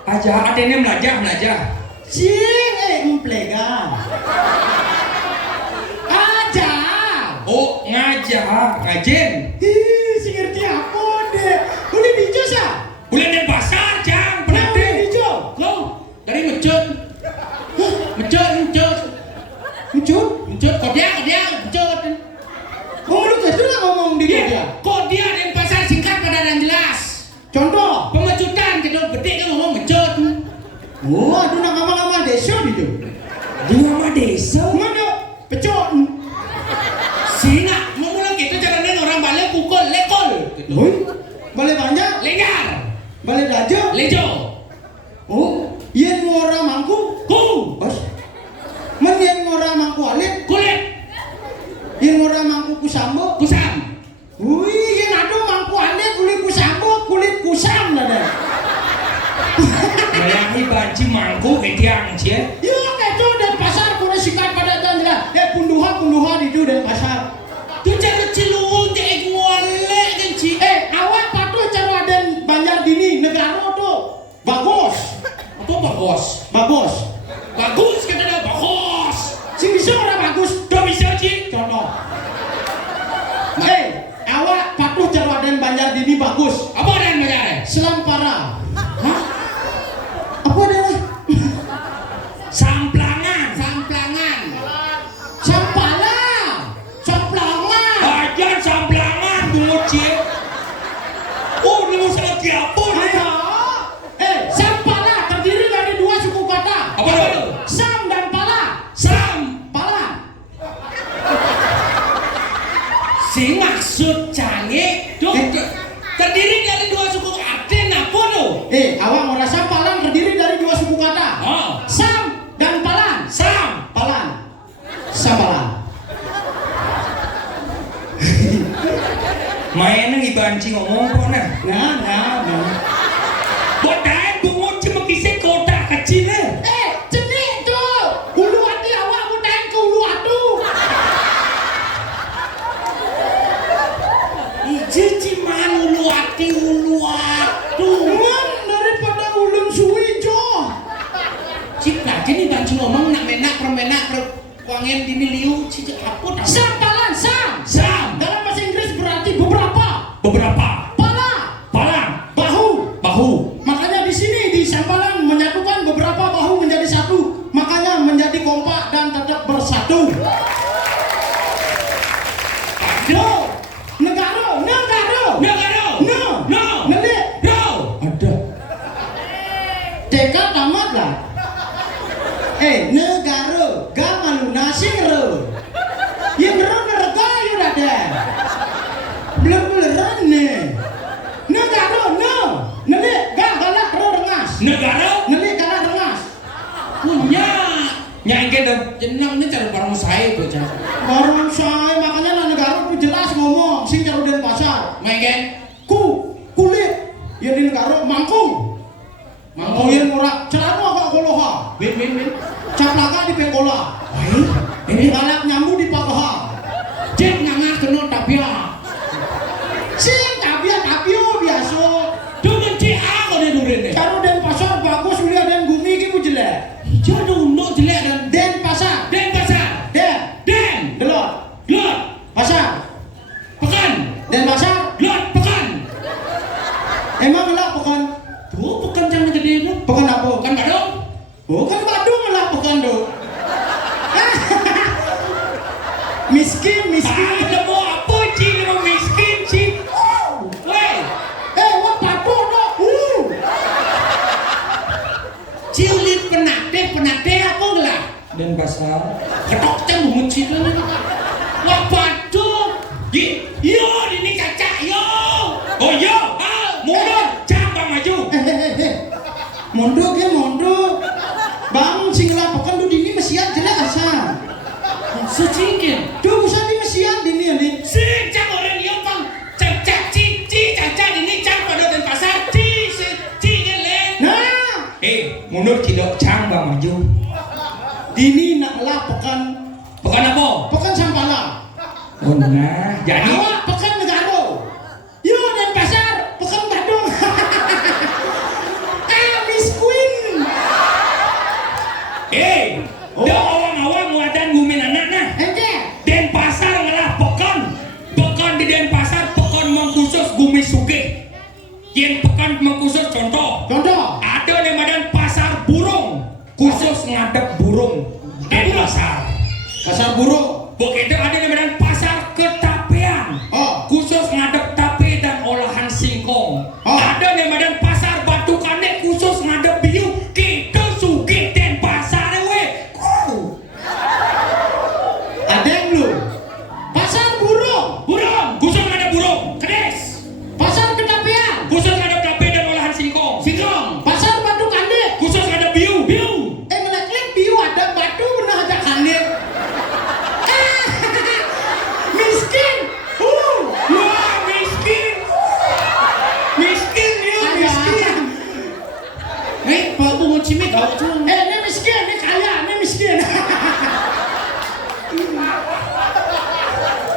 Aja, adanya belajar. Sini emplega. Aja. Oh, ngajen. Ih, si ngerti apa deh? Boleh bicara sah? Boleh di pasar, Jang. Pernah Boleh deh. bicara? Kau dari mecut. Lucu? Kok dia mecut. Oh, lu kecil lah ngomong di dia. Kok dia di pasar singkat pada dan jelas. Contoh. Pemecutan kedua betik kan ngomong mecut. Oh, aduh nak ngama-ngama desa gitu. Di nama desa. Mana? Pecot. Singa, mau mulai gitu caranya orang balik pukul lekol. Gitu. Oi, balik banyak, Lengar, balik aja. lejo, Oh, yen ngora mangku. ku, Bos. Men yen ngora mangku alit, kulit, yen ngora mangku kusambo. kusam. Wih, yen aduh mangku alit kulit kusambo, kulit kusam lah deh. Melahi banci mangku ke tiang, cie. Yo, keco dari pasar kuda sikat pada tanda. Punduhan itu dari pasar. Tu cara ciluung te ngolek kan ci. Awak patuh cara dan Banjar Dini negara tuh. Bagus. Apa bagus? Bagus. Bagus kata dia bagus. Si bisa orang bagus. Dah bisa ci. Contoh. Awak patuh cara dan Banjar Dini bagus. Apa dan bajar? Selampara. Hah? Apa dia? Samplangan. Sampala. Ajan samplangan, bungut cie. Oh, ini mau sangat apa nih? Sampala terdiri dari dua suku kata. Apa itu? Sam dan pala. Pala. Si maksud canggih tuh terdiri dari dua suku artinya apa tuh? Awak merasa palan terdiri dari dua suku kata. Oh, Sam dan palan. Palan. Sampalan. Mainan ibanci ngomong kok nah. Nah. Bodan bungut cuma kisah kota kecil eh. Cenik tuh. Ulu hati awak mudahin ke ulu hatu. Cici mana ulu atu. Man daripada ulun suwi jo. Cik aja nih banci ngomong nak menak kuangin dini liu cici apa dah? Sampalan. Sam. Dalam bahasa Inggris berarti beberapa. Palang. Bahu. Makanya di sini di sampalan menyatukan beberapa bahu menjadi satu. Makanya menjadi kompak dan tetap bersatu. Aduh. Negara. Nelik. Ada. Tekad tamat lah. Negara. Gamalu nasing re. Yang nerga yuk ada. Belum nih. Negara. Nelik. Galak rengas. Negara Nelik galak rengas. Punya. nyanyi dong. Jenang ini cara barang saya tuh cak. Barang saya makanya negara itu jelas ngomong sing jaru den pasar. Main Kulit yang di negara mangkung yang murah celana agak koloha win. caplaka di pengkola ini galak nyambu di pakaha Cek ngangah kena tapia. sing tapio biasa Tuh benci aku deh durin deh. jaru den pasar bagus ulia den gumi ki ku jelek Jodoh untuk jelek dan den pasar den pasar. Den. delot Lot. pasar Pekan. den pasar Lot pekan. emang gelap bukan Tuh pekan jangan gede itu. bukan apa Pekan badung. bukan Badung lah bukan do miskin Ah, lemo apa cing mau miskin cing. Weh. wah papo do Ciulit penate apa gelah? Dan pasar. Ketok cang mengucit lah. Wah badung. Yo ini kaca yo. Oh Secingkin. Duh, usah di mesian di ini. Si cak orang yang pang cak ci caca ini cak pada dan pasar ci geleng. Nah, Mundur cidok cang bang maju. ini naklah pekan Bukan apa? Sampala. Oh nah, jadi Awak pekan Negaro. Yo Denpasar pekan Badung. Miss Queen. dah awang-awang muatan gumin anak nah. Ente. Denpasar ngelah pekan di Denpasar pekan mengkhusus gumi sugih. Yang pekan mengkhusus contoh. Ada di Medan pasar burung khusus ngadep burung Denpasar. Pasar burung. Begitu ada di Medan pasar ketapean khusus ngadep tape dan olahan singkong. Ada di Medan pasar batu kandek khusus ngadep biu. Kita sugih Denpasar we. Ada yang belum? Pasar burung Khusus ngadep burung. Kedes. Pasar Ketapian, Khusus ngadep tape dan olahan singkong. pasar Batu Kandek. Khusus ngadep biu. Ngelek-lek biu ada batu benar aja kandek. Miskin. Wah, miskin. Miskin ya, miskin. Pak bungo cimi kau tu. Ini miskin, ini kaya, ini miskin.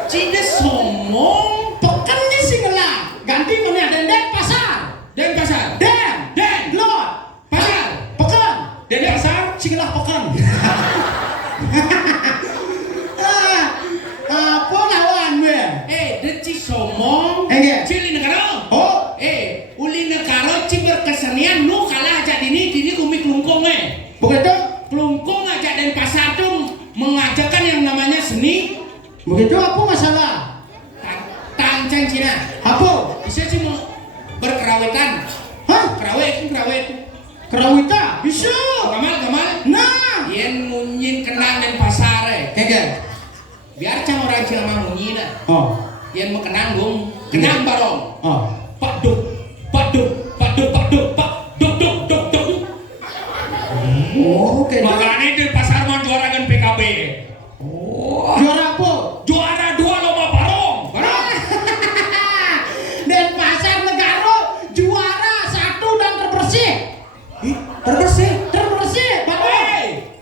Cina somong. Pekan ni singela. Ganti mana ada Denpasar. Denpasar. Lot. Pasar. Pekan. Denpasar. Singela pekan. Apa lawan gue? Deci somong. Enggak. Cili negara. Oh, Uli negara ci berkesenian nu kalah aja dini kumi kelungkung begitu. Kelungkung aja Denpasar tuh mengajarkan yang namanya seni Begitu apa masalah? tancang Cina. Apa? Bisa sih mau berkerawitan. Hah? Kerawit. Kerawita? Bisa. Gamal. Nah. Yen munyin kenang Denpasar Kege. biar cang orang Cina mah munyin Oh. yen mau kenang dong. Kenang barong. Oh. Pak duk. Oh, oke. Makanya Denpasar mau juara kan PKB. Juara apa? Juara 2 lomba barong. Denpasar Negara juara 1 dan terbersih. Terbersih.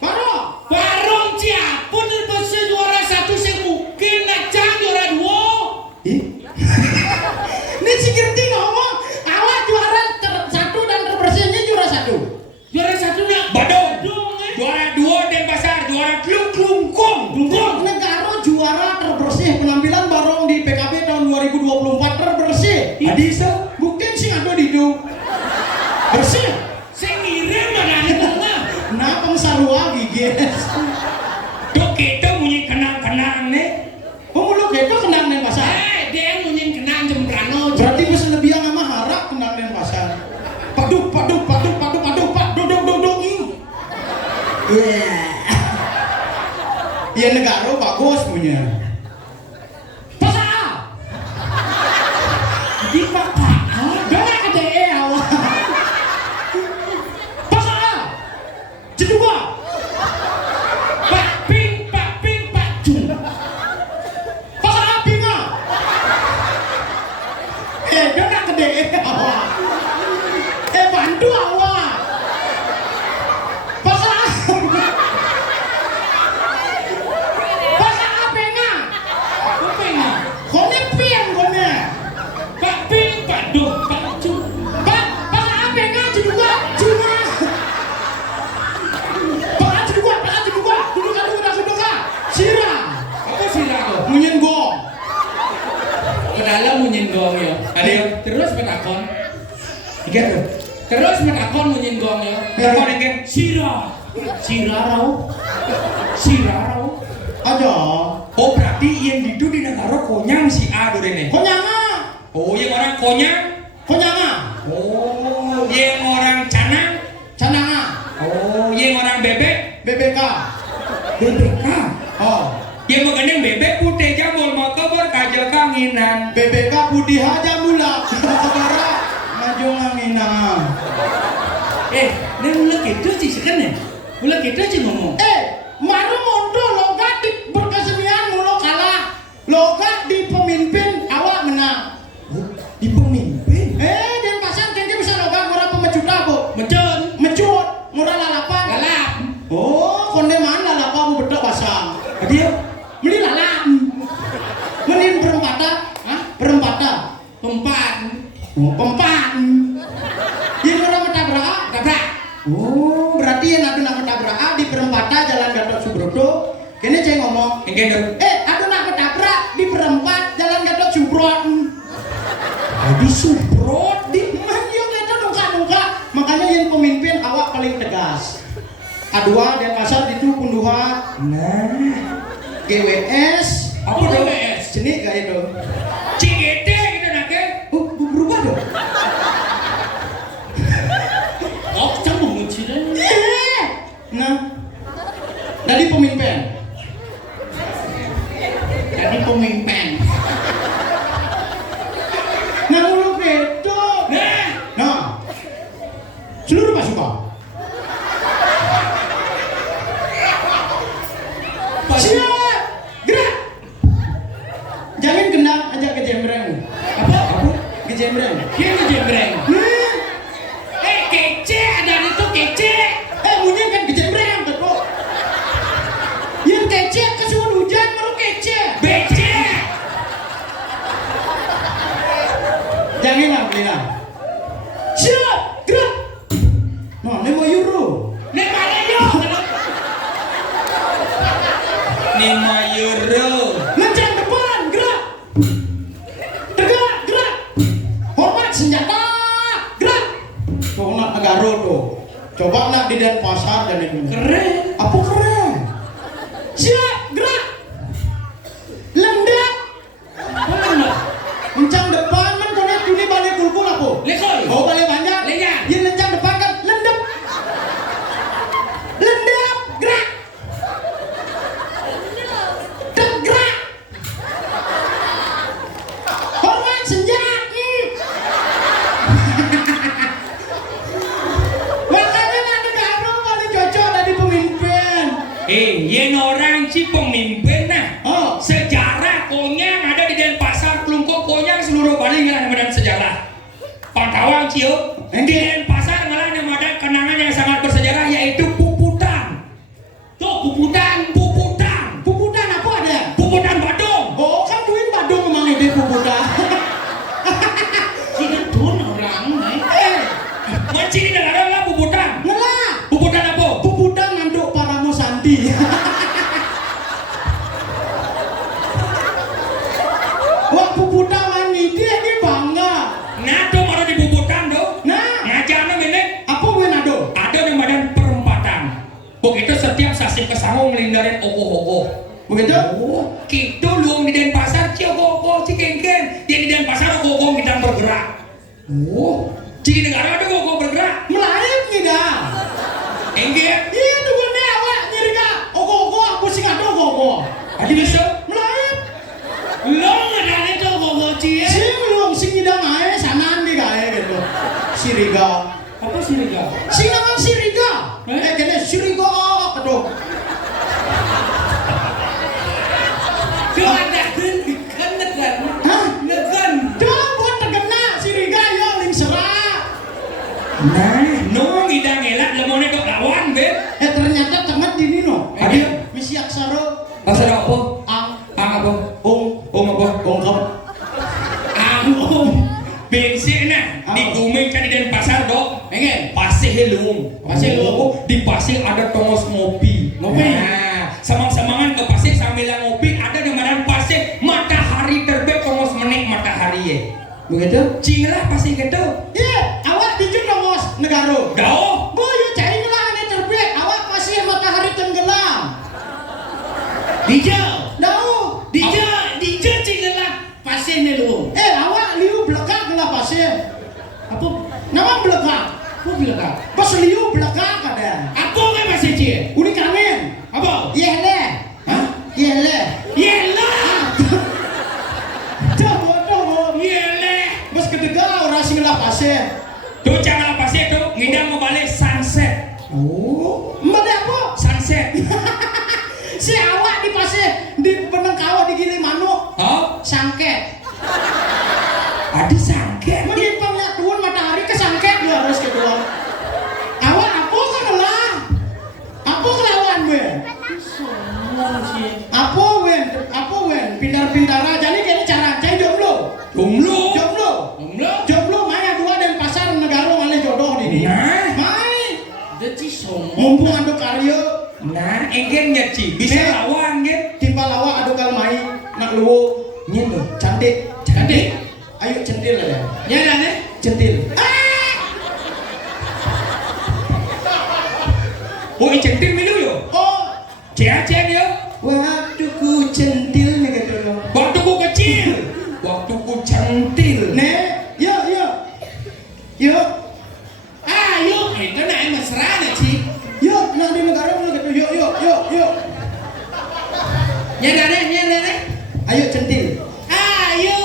Baru. Barong ciapun bersih juara 1 sing mungkin aja juara 2. Ini si Girti ngomong, awak juara 1 dan terbersihnya juara 1. Juara 1 nak Badung. Juara 2 Denpasar, juara Klungkung. Negara juara terbersih penampilan barong di PKB tahun 2024 terbersih. Adisa. Mungkin sih ada di itu. Bersih. sing ngirim mana ada. Nah, pengsarua gigis. Dok kita punya kenang-kenang nih. Mulut itu kenang Denpasar. Dia munyin kenang jembrano. Berarti bisa lebih yang sama harap kenang Denpasar. Paduk. Iya negara bagus punya. Pasar. Di Pak. Gak ada awak. Pasar. Cedua. Pak Ping, Pak Jun. Pasar Pinga. Gak ada awak. Bantu awak. Pasar. Kone piang kone. Pak Ping, Pak Duk, Pak Jun. Pak apa nga juga cuma. Pak juga. Duduka. Sira. Apa sih lagu? Munyen gong. Ke dalam munyin gong ya. Ada. Terus metakon. Tiga tuh. Terus metakon munyin gong ya. Telepon ini. Sirarau. Aja. Oh berarti yang didu di negara konyang si A dulu ini. Konyanga. Oh yang orang konyang. Konyanga. Oh yang orang canang. Cananga. Oh yang orang bebek. BBK. BBK. Oh. Yang mengenang bebek putih jambul mau kabar kaja kanginan. BBK Budi Haja mula. Kebara maju nganginang. Ini mulai gitu sih sekarang ya. Mulai gitu sih ngomong. Maru mondo logatik berkesenian Pempan. Yang orang tabrak. Tabrak. Oh, berarti yang ada nama tabrak di perempatan Jalan Gatot Subroto. Kini saya ngomong. Engke Ada nama tabrak di perempat Jalan Gatot Subroto. di Subrot Di mana yang kita nungka. Makanya yang pemimpin awak paling tegas. Kedua dan kasar itu punduha. nah GWS. apa dong Jenis gak itu? CGT gitu nake Berubah dong. Oh, cembung lucu. Nah, dari pemimpin. Jadi pemimpin. Nah, mulu beto. Nah, seluruh pasukan. Siap, gerak. Jangan kena aja ke jembreng. Apa? Ke jembreng. Dia ngejembreng. Nah, Kece, ada itu kece. munyin kan ke jembreng tuh. Yang kece kesuwen hujan baru kece. Bece. Jangan lah, belilah. Siap, gerak. Nah, ini mau euro. Nek mana yo? 5 euro Lencang depan, gerak. Tegak, gerak. Hormat senjata, gerak. Tuh nak negara tuh. Coba nak di Denpasar dan itu. Keren. Apa keren? Siap, gerak. Lendek. Mana? Lencang depan, man konek tuni balik kulkul apa? Lekoi. Oh, balik banyak. Lenyap. Yang lencang depan kan lendep. Lendep, gerak. Tegak. Hormat senjata. Makanya nak negara paling cocok dari pemimpin. yen orang si pemimpin nah Oh, sejarah konyang ada di Denpasar kelungkuk konyang seluruh Bali ngalah nama dan sejarah Pantawang Cio di Denpasar ngalah nama dan kenangan yang sangat bersejarah yaitu Puputan Tuh puputan. puputan apa ada? Puputan Badung Oh, kan duit Badung memang ide puputan. Kita tun orang nih. mencini negara lah Puputan Ngelah. Puputan apa? Puputan nganduk para musanti. Wah, puputan mani dia bangga. Nado mana di Puputan do Nah, ngajana ini apa gue nado? ada di badan perempatan begitu setiap sasi kesangung ngelindarin ogoh-ogoh Begitu? oh gitu luang di Denpasar cio ogoh cikengken dia di Denpasar ogoh kita bergerak oh cik negara ada ogoh bergerak Melayap ngida. enggak Iya tuh gue awak nyerika. Ogo-ogo aku sing ado ogo-ogo. ada bisa Melayap. Lo ngadane tuh gogo cie. Sing luang sing ngidang ae sanaan di gae gitu. Siriga. Apa sih Riga? Sing nama Siriga. Kene Siriga kedo. Tuh ada kan negan. Hah? Negan. Dah buat terkena Siriga ya ling serak. nah no ngidang elak lemone dok lawan be Ternyata tengah dini no. Ada. Misi aksara pasal apa ang apa ong apa ongkap. angum bensin nah di Gumeng kan di Denpasar dok Pengen. Pasir Helung. Pasir Helung. Di Pasir ada tongos ngopi. Ngopi. Nah, semang-semangan ke Pasir sambil ngopi ada di mana Pasir matahari terbit tongos menik matahari ya. Begitu? Cirah Pasir gitu. Iya, awak dijun dongos negara. Gao. Boyo cari ngelah ane terbit, awak masih matahari tenggelam. Dijau. Dau. Dijau cingelah pasien lu. Awak liu belakang ngelah pasir. Apa? Nama belakang. Apa bilang? Pas liu belakang ada. Apa kan masih cie? Uni kawin. Apa? Iya le. Hah? Iya le. Yelah. Coba. Yelah. Mas kedega orang sing ngelah pasir. Tuh jangan Pasir tuh ngidang mau balik sunset. Oh, mbak apa? Sunset. Si awak di pasir di penengkawa di Gili Manuk. Oh, Sangket. ada sangket. Menyimpangnya tuan matahari ke sangket dia harus kedua. Awak apa kan lah? Apa kelawan gue? Apa wen? Apa wen? Pintar-pintar aja nih kayaknya cara cai jomblo. Jomblo. Jomblo. Jomblo. Jomblo main Ci? Bisa lawan gitu. Timpa lawa adu kalmai nak luwo. Nyen tuh. Cantik. Cantik. Ayo centil ada. Ya dah nih. Centil. Oh, centil milu yo. Oh, Cea-cea dia. waktu ku centil nih gitu loh. Waktu ku kecil. Waktu ku centil. Nek, yuk yuk. Yuk. Ayo, itu naik mesra nih Ci. Yuk, nak di negara lu gitu. Yuk yuk yuk yuk. Ya dah nih. Ayo centil. Ayo.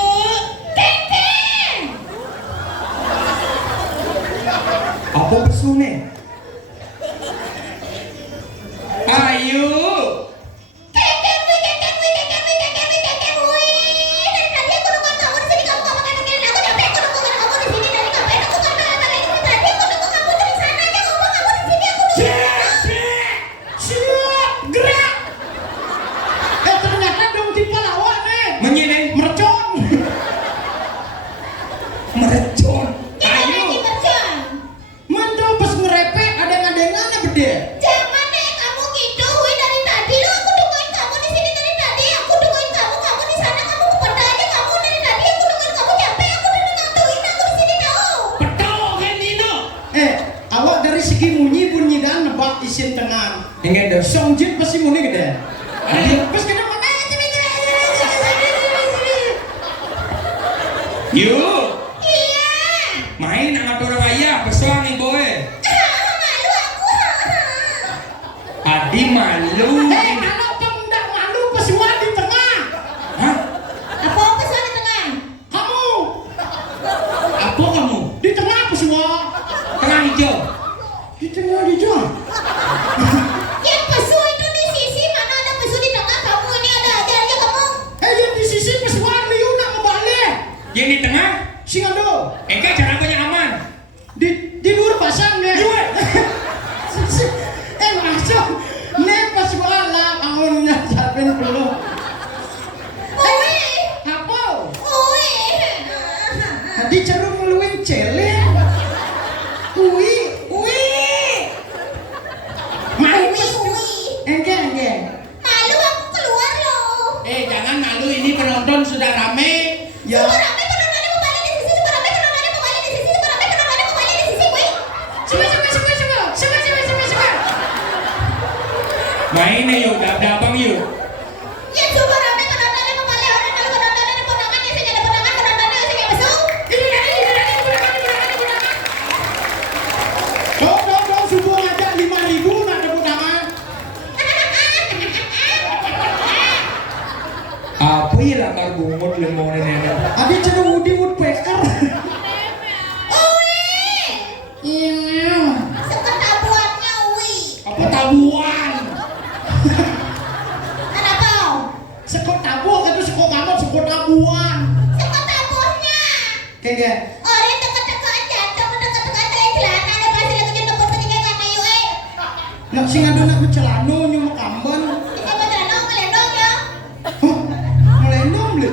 Apa pesu nih? Ayo. Ternyata dong timpa lawa nih. Menyene. Mercon. Merecon. Ayo. Mantu pas ngerepek adeng-adengan gede. Jangan deh kamu gitu, Wi, dari tadi lo aku tungguin kamu di sini dari tadi, aku tungguin kamu di sana, kamu kemana aja kamu dari tadi, aku tungguin kamu capek, aku udah ngantuin aku di sini tahu. Betul kan Nino? Awak dari segi bunyi dan nebak isin tenang. Ingin dong. Songjit pasti muni gede. Ayo. Pas kena mana? Yuk. Iya. Main anak orang ayah. Pesuang nih boy. Malu aku. Adi malu. Anak pemuda malu pesuan di tengah. Hah? Apa pesan di tengah? Kamu Apa kamu? di tengah pesuan. Tengah hijau. Di tengah di tengah. Yang pesu itu di sisi, mana ada pesu di tengah, kamu ini ada aja kamu. Yang di sisi pesuan liu nak ngebalik. Yang di tengah. Singado. Enggak cara punya aman. Di luar pasang deh. Masuk. Nih pesuan lah kamu nyasapin dulu. Ui. Apa? Ui. Tadi cerung ngeluin cele. Ui. Main Ui, ui. Engke. Malu aku keluar loh. Jangan malu, ini penonton sudah rame. Ya. Super rame penontonnya mau balik di sisi, super rame penontonnya mau balik di sisi, super rame penontonnya mau balik di sisi, Wi. Coba. Main nih yuk. Ada abang yuk. Ya super rame penontonnya mau balik, orang kalau penontonnya ada penontonnya, saya ada penonton, penontonnya saya kayak besok. Dong, subuh aja 5.000 nak tepuk tangan. Apa ya lah kalau bumut lemon ini? Adi cerung udi woodpecker. Ui. Iya. Seketabuannya, Wi. Apa tabuan? Kenapa? Sekot tabuh itu sekot kamu sekot tabuhan. Seketabuannya. Kayak Orang dekat-dekat jatuh, mendekat-dekat dari celana, ada pasti lagi jatuh ketika karena yuk, nak sing adu nak celano nyuma kamban. Kita berjalan melendong ya. Hah? Melendong beli.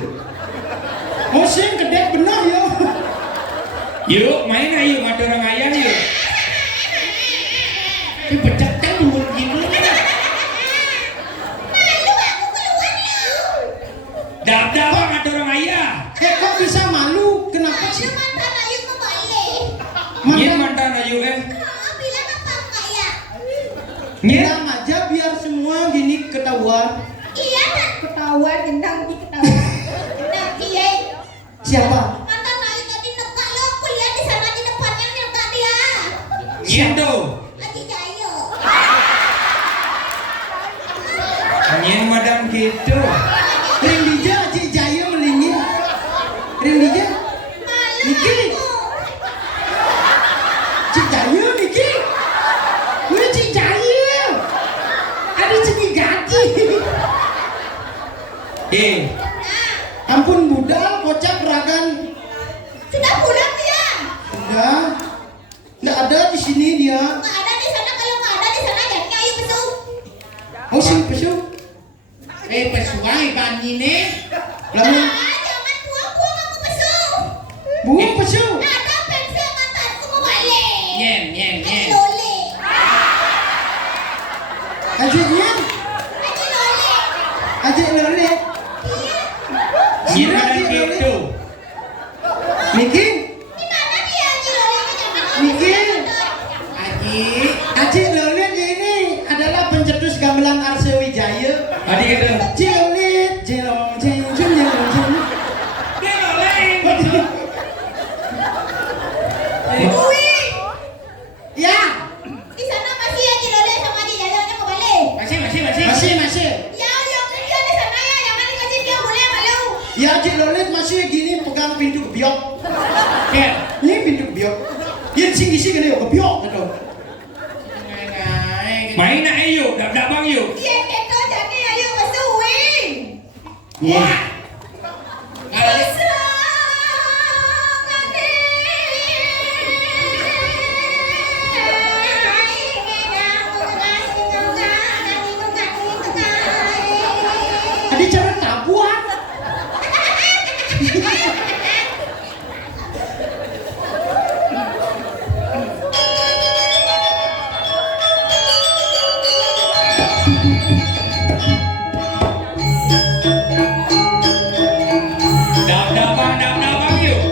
Oh sing kedek benar ya. Yuk main ayo. Ada orang ayah yuk. Ini pecah mulut gitu. Malu aku keluar loh. Ada bang. Ada orang ayah. Kok bisa malu? Kenapa sih? Ada mantan Ayu mau balik. Nyen Mantan mantan ayo Bilang apa enggak ya? Nyen. bilang aja biar semua gini ketahuan. Iya kan? Ketahuan, gendang di ketahuan. Gendang iya. Siapa? Mantan Ayu tadi nekak lo, aku lihat di sana di depannya nekak dia. Nyen tuh. Lagi Jayo. Nyen madam gitu. Rindija Cik Jaya melingin. Rindija Malu Niki. aku. Cik Jaya Niki. Ini Cik Jaya. Ada Cik Gaji. Nah, Ampun budal kocak ragan. sudah pulang dia. Udah. Nggak ada di sini dia. Nggak ada di sana, kalau nggak ada di sana jadinya Ayu betul. Oh sing pesu. Pesuai iban ini. Lalu Jangan buang-buang aku besul. buang pesu. Ada pensil mantanku mau balik. Nyen. Loli. Akhirnya Aji Gimana gitu? Niki, Di mana dia Haji Loli? Niki. Aji, Aji Lolit ini adalah pencetus gamelan Arse Wijaya. Adi gitu. Cilolit, cilong, cilong, cilong, cilong. Uwi, Ya, di sana masih Haji Loli sama Haji Jajanya mau balik. masih. Ya, yang kerja di sana ya, jangan dikasih dia boleh malu. Ya Aji Lolit masih gini pegang pintu kebiok. Ken. Ini pintu kebiok. Yang singgi gini kebiok gitu. Main nak ayo, dak bang yuk. Dia keto jadi ayo masuk Uwi. Wah. Ada cara tabuan. Dak bang yuk.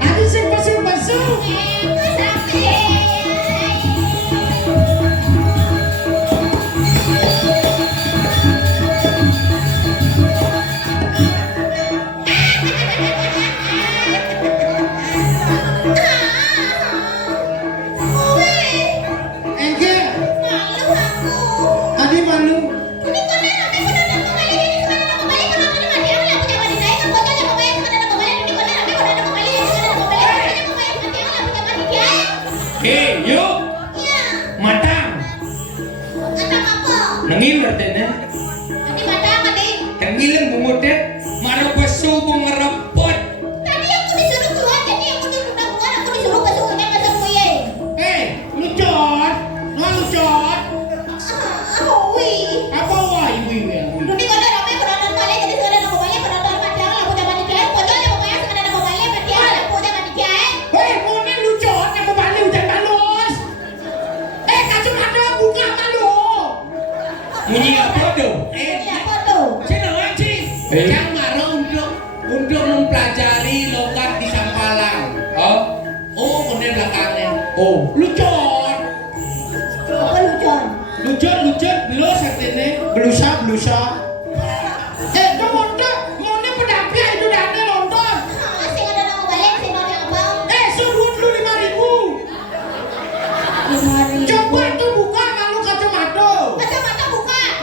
Ada sing pasu-pasu. Engke, tadi malu. Hei, yuk. Matang. Nangiler tene. Tangilan bungute. Mara pasu bung ngerepot. Hey, lucot. No lucot. Apa wah ibu ya? Hei, mone lucot yang balik hujan balus. Kacamata buka malu. Bunyi apa tuh? Cina Aji. Yang marah untuk mempelajari logat di Sampalang. Oh, Oh, kemudian belakangnya. oh. Lucot. Lucot, belum artinya. Belusa. Itu mone pedapia itu dana nonton. Suruh dulu 5.000. Coba tuh buka malu kacamata.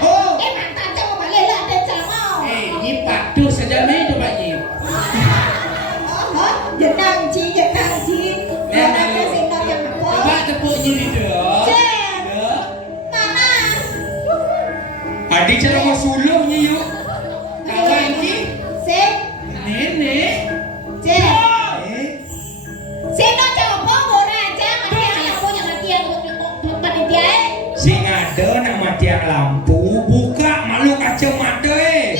Oh. Ini patuh saja nih coba ini. Coba tepuk ini dong. Adi cara mau suluhnya yuk. Kawan ini nenek. Sing ada nama tiang lampu. Buka malu kacamata eh.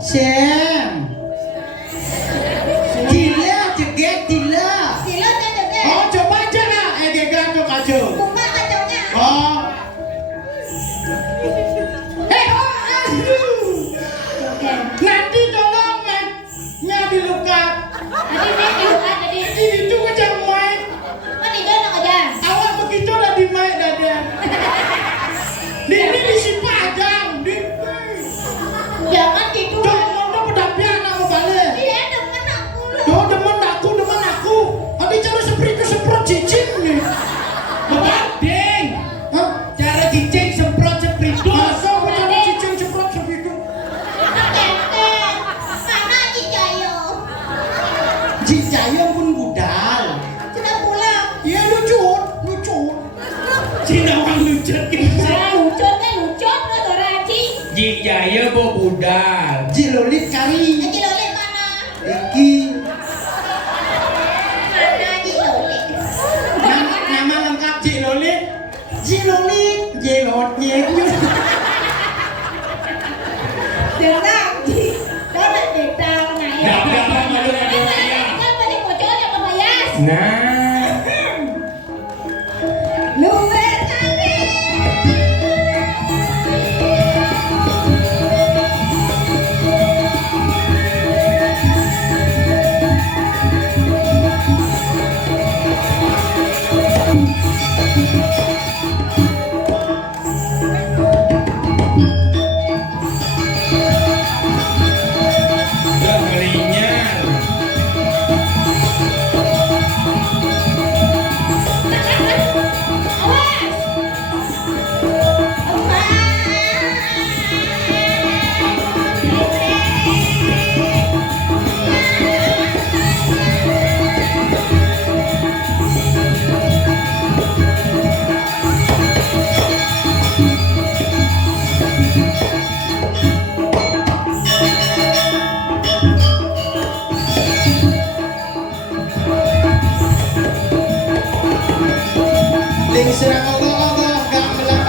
Sam. Tila jeget tila. Oh, coba aja lah. Gegan tuh kacau. Oh. Aduh. Nanti tolong nya dilukat. Ini tuh macam main. Jaya bawa budal. Jilolit kari. Haji Lolik mana? Iki. Mana Haji Lolik? Nama lengkap Jilolit. Jilolit. Jilot nyeknya. Dengar Haji. Đó là để tao này. Gak malu ada saya. Kan pada bocor ya Bapak Yas. Nah, Luar kami. udah ngelinyar. Ling serang ogoh-ogoh gak melak.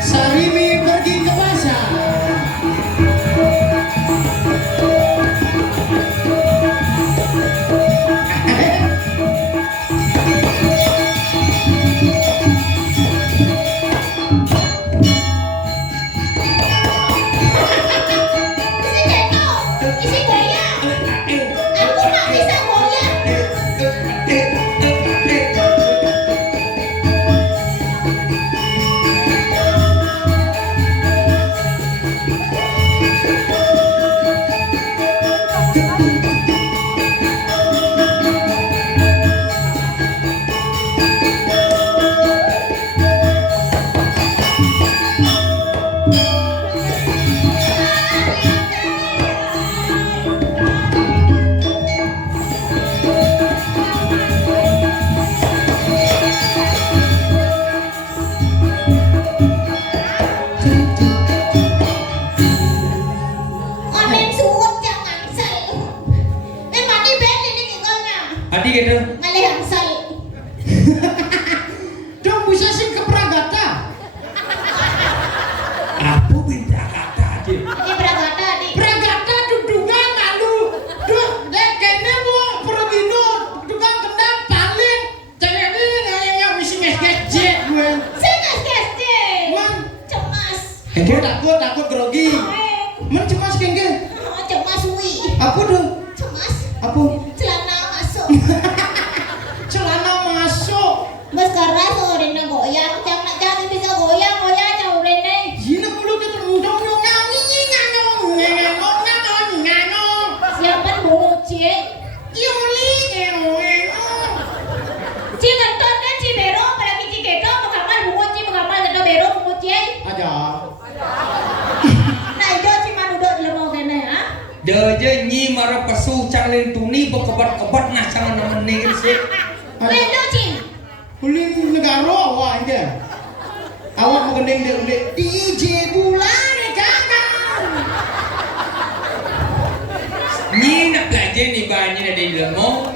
Sarimi pergi ke pasar. Isi cendol, isi goyang. Aku nggak bisa goyang. Onen suwut jangan sel. Mati ben ini kikongnya. Hati gitu. Ngalih angsal. Dong bisa sing ke Pragata. Apa beda kata aja? Ini beragata di. Pragata dudungan lalu. Duh, dek kene mau pergi no. Dudungan kendap paling. Cewek ini yang misi ngejek gue. Saya nggak skeste. Wan, Cemas. gue takut grogi. Men cemas kengke. Oh, cemas wi. Apa tuh? Cemas. Apa? Celana masuk. Celana masuk. Mas karena sore na goyang. Jangan jangan bisa goyang goyang jauh rene. Gila mulut itu mudong nyong nyanyi ngano. Siapa bungu cie? Yuli Cie nonton kan cie bero apalagi cie keto mengamal bungu cie mengamal keto bero bungu cie. aja. Nah itu cie manudo di lemau kene ha. Deje nyi mara pesu calin tuni bekebat-kebat nah sama nemenin sih. Wendo cie. Huling negara awak ini. Awak mau gendeng dia DJ bulan kakak. Nyi nak belajar nih banyak dari lemong.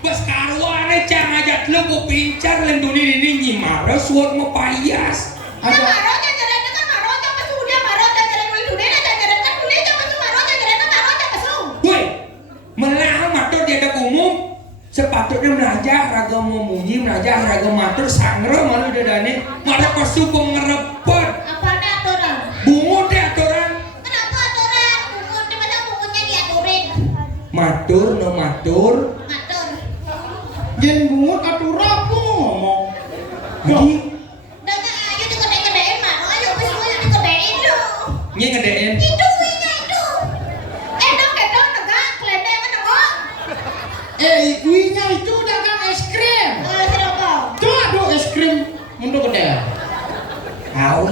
Bas karuare cang ajat lo ko pincar len dunia ini nyi mara suat mau payas. Nah maro jajaran kan maro jangan sudah maro jajaran kulit dunia nah jajaran kan kulit jangan su maro jajaran kan maro jangan su. Woi, melah matur dia ada umum. Sepatutnya belajar ragam memunyi, belajar ragam matur sangre malu dadane. Mara pesu pengerepot. Apanya aturan? Bungut deh aturan. Kenapa aturan? Bungun di mana bungunnya diaturin? Matur no matur. Matur. Jen bungut atur apa ngomong. Jadi Dengan ayo dikedein maro ayo wis koyo dikedein lho.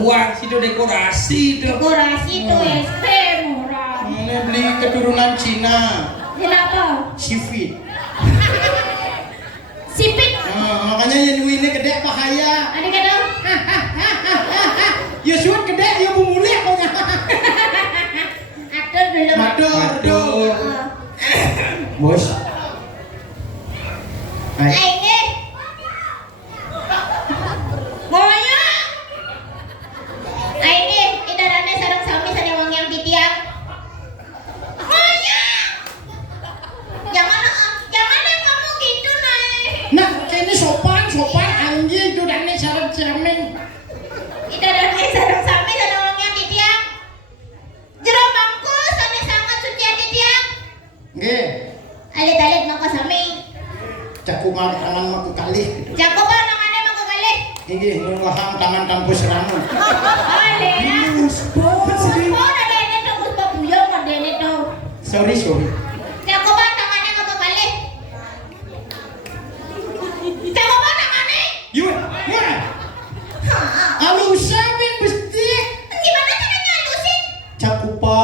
uang situ dekorasi itu. Dekorasi tuh SP murah. Ini beli keturunan Cina. Kenapa? Sipit. Sipit. Makanya yang ini gede bahaya. Ada kata? Ya suat gede ya bumuli pokoknya. Atur belum. Matur. Oh. Bos. Hai. Ayo. Moyo. Ayo, idarane sareng sami sane wong yang titiang. Moyo. Jangan kamu gitu, Nay. Nah, ini sopan anjing itu dan syarat cermin. Idarane sareng sami sane wong yang titiang. Jero mangku sane sangat suci titiang. Nggih. Alit-alit mangko sami. Cakup tangan maku kalih gitu. Jago ba nangane mangko kalih? Nggih, ngulahang tangan kampus ranu. Ale ya. Bos. Oh, ada ini tuh bus babuyong ada ini tuh. Sorry. Jago ba nangane mangko kalih? Jago ba nangane? Yuk. Alusa bin besti. Gimana caranya halusin? Cakupa.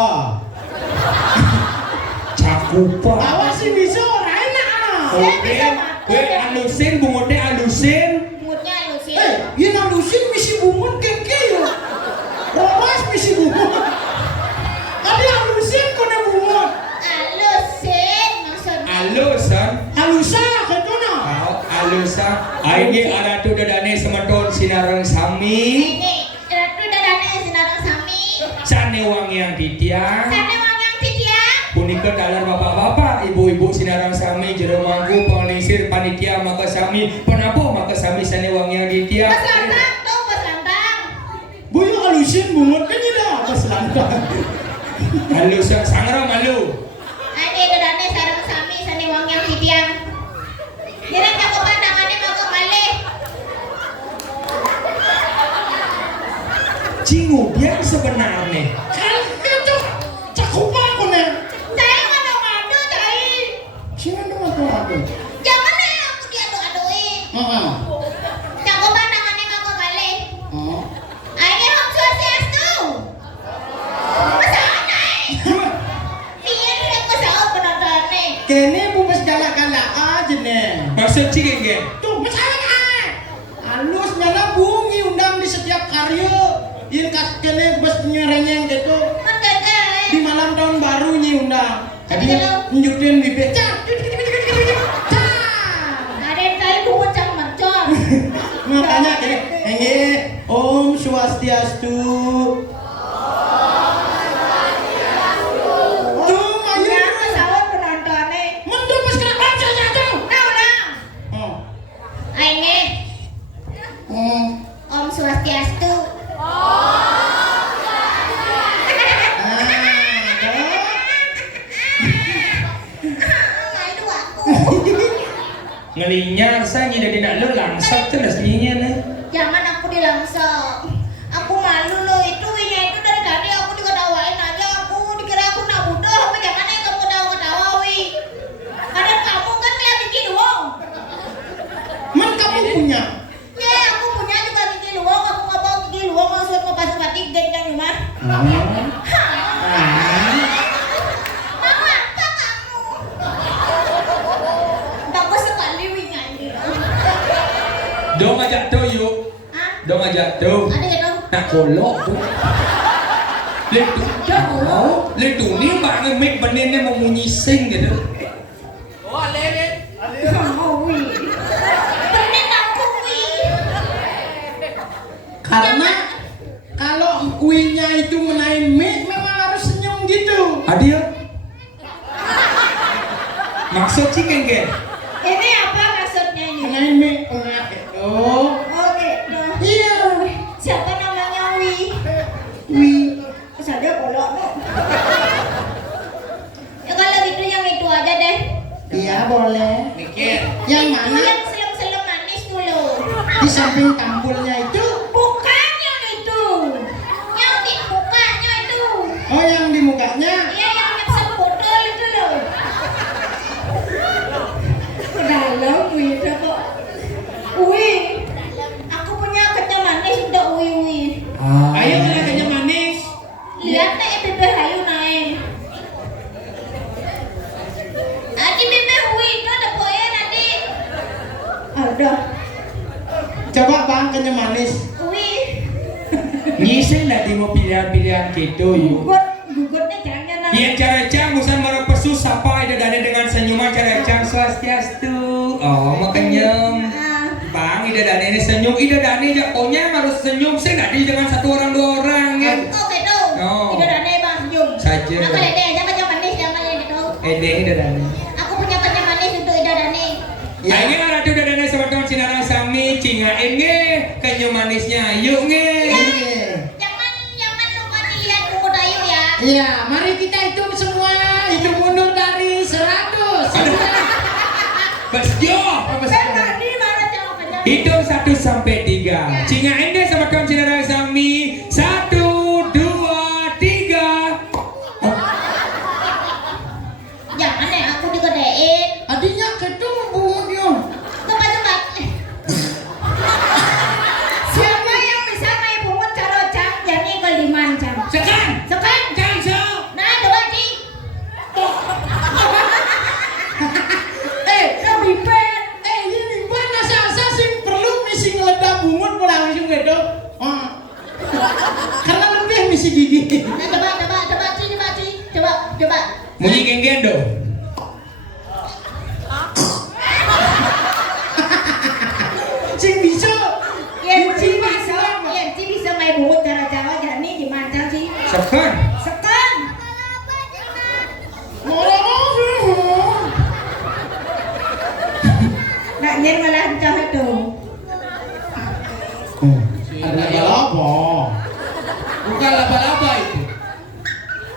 Cakupa. Awas sih bisa ora enak. Kowe alusin bungote alusin. Moodnya halusin. Iya nalusin misi bungut keke yo. Rolas misi bungut. Tadi alusin kone bungut. Halusin maksudnya. Alusan. Alusa ketuna. Alusan. Aige ada tu dadane semeton sinareng sami. Ini ratu dadane sinareng sami. Sane wang yang titiang. Sane wong yang titiang. Punika dalar bapak-bapak, ibu-ibu sinarang sami jero mangku pengelisir panitia maka sami penabuh maka sami sane wang yang titiang. Bos lantang tuh, bos lantang. Buyo alusin bungut kan dah pas lantang. Alusan sangrang malu. Ade dadane sareng sami sane wong yang titiang. Jadi jago ba nangane mangko kalih? Cingu dia sebenarnya. Kan itu cakupa kone. Saya ngadu-ngadu, Cai. Sini aku. Jangan deh aku diadu-aduin. Heeh. Jago ba nangane mangko kalih? Oh. Ayo Om Swastiastu. Masana. Biar udah kesal penontonnya. Kene bungkus galak-galak aja nih. Maksud cing gen. Tuh masalah. Halus nyala bunyi undang di setiap karya. Yang kene bus nyerenyeng gitu. Kan gagah. Di malam tahun baru nyi undang. Jadi Betul. nunjukin bibit. Ada yang tadi bungut cang mencong. Makanya ini Om Swastiastu. Tuh ayo. Ya kesal penontonnya. Mendung pas kena baca aja. Nah. Oh. Ayo Om Swastiastu. Malu aku. Ngelinyar saya jadi nak lu langsat terus nyinya nih. Jangan aku dilangsung. Aku malu loh itu winya itu dari tadi aku diketawain aja aku dikira aku nak bodoh apa jangan yang kamu ketawa wi. Padahal kamu kan lihat gigi doang. Man kamu punya. Ya aku punya juga gigi doang aku nggak mau gigi doang maksud mau pas batik dan cuma. Mau apa kamu? Bagus sekali winya ini. Dong ajak tuh yuk. Hah? Dong ajak tuh. Ada ya dong? Nak kolok tuh. Letu ni banget mic benennya mau munyising gitu. Mau wi. Bener aku wi. Karena kalau kuinya itu menaik mic memang harus senyum gitu. Adia. Maksud chicken gen. Ini apa maksudnya ini? Menaik mic enggak itu. Oh gitu. Iya. Siapa namanya Wi? Wi. Saja kolok no. Ya kalau gitu yang itu aja deh. Iya boleh. Mikir. Yang Itu mana? yang selem-selem manis dulu. Di samping tampulnya itu. Bukan yang itu. Yang di mukanya itu. Oh yang di mukanya. Iya yang sebotol itu loh. Ke dalam Wi kok. Wi. Aku punya kenyamanan sudah Wi. Ah. jodoh. Coba bang kenyam manis. Wih, Nyisen lah di mau pilihan-pilihan gitu yuk. gugurnya jangan lah. Iya cara cang bukan marah pesu sapa ida dane dengan senyuman cara cang swastiastu. Oh makanya bang ida dane ini senyum ida dane jakonya harus senyum sih nggak dengan satu orang dua orang ya. Oh gitu. Oh. Tidak ada bang senyum. Saja. Aku lihat deh, jangan jangan manis jangan gitu. Ida dane. Aku punya kenyam manis untuk Ida Dani. Ya ini arah tuh dane sama kawan sinarang sami cinga enge kenyum manisnya yuk nge. Jangan lupa dilihat buku Dayu ya. Iya, mari kita hitung semua. Hitung mundur dari 100. Besjo. Tadi mana jawabannya? Hitung 1 sampai 3. Cinga enge sama kawan sinarang sami 1, 2, 3. Jangan ya, aku digedein. Adinya ketung bunyo. Coba. Siapa yang bisa main pungut cara cang jadi keliman cang? Sekan. Sekarang Cang so. nah coba Ci. Lebih pen. Ini mana sasa sih perlu misi ngeledak bungut pulang langsung gitu. Karena lebih misi gigi. Nah coba Ci. Coba. Bunyi geng-geng dong. Sing bisa. Yang Ci bisa main pungut cara Jawa jadi gimana cang Ci? Sekan. Sekarang. Nak nyen malah cah itu. Ada apa? Bukan laba-laba itu.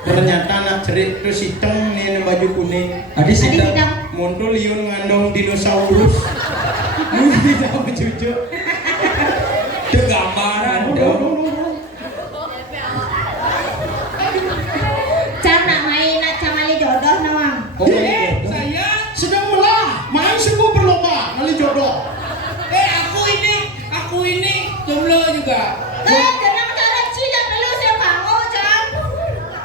Ternyata anak cerik terus hitam nih baju kuning. Adi sidang. Sidang. Muncul liun ngandung dinosaurus. Tidak bercucu. Itu gambaran dong. Cang nak main nak camali jodoh nawang. Saya Sedang melah, main sungguh berlomba, nali jodoh. aku ini jomblo juga. Jangan cara Ci dan dulu saya kamu cang.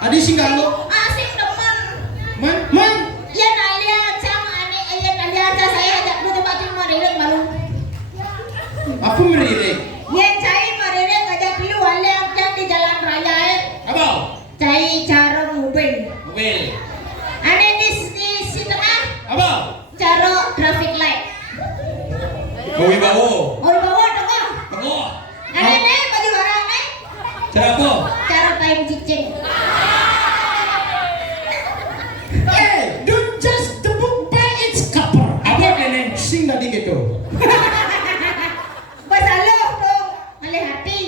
Adi singgah lo, Asik teman. man. Ya nalia cang aneh ya nalia cang saya ajak lu coba Ci mariring malu. Apa meririk? Ya cai mariring ajak lu wale cang di jalan raya. Apa? Cai cara mobil. Mobil. Aneh di tengah Apa? cara traffic light. Bawi bawo. Oh bawa tengah. Bawo. Aneh baju barang nih. Cara apa? Cara time cicing. Don't just the book by its cover. Apa kene? Sing tadi gitu. Bersalah dong. Oleh hati.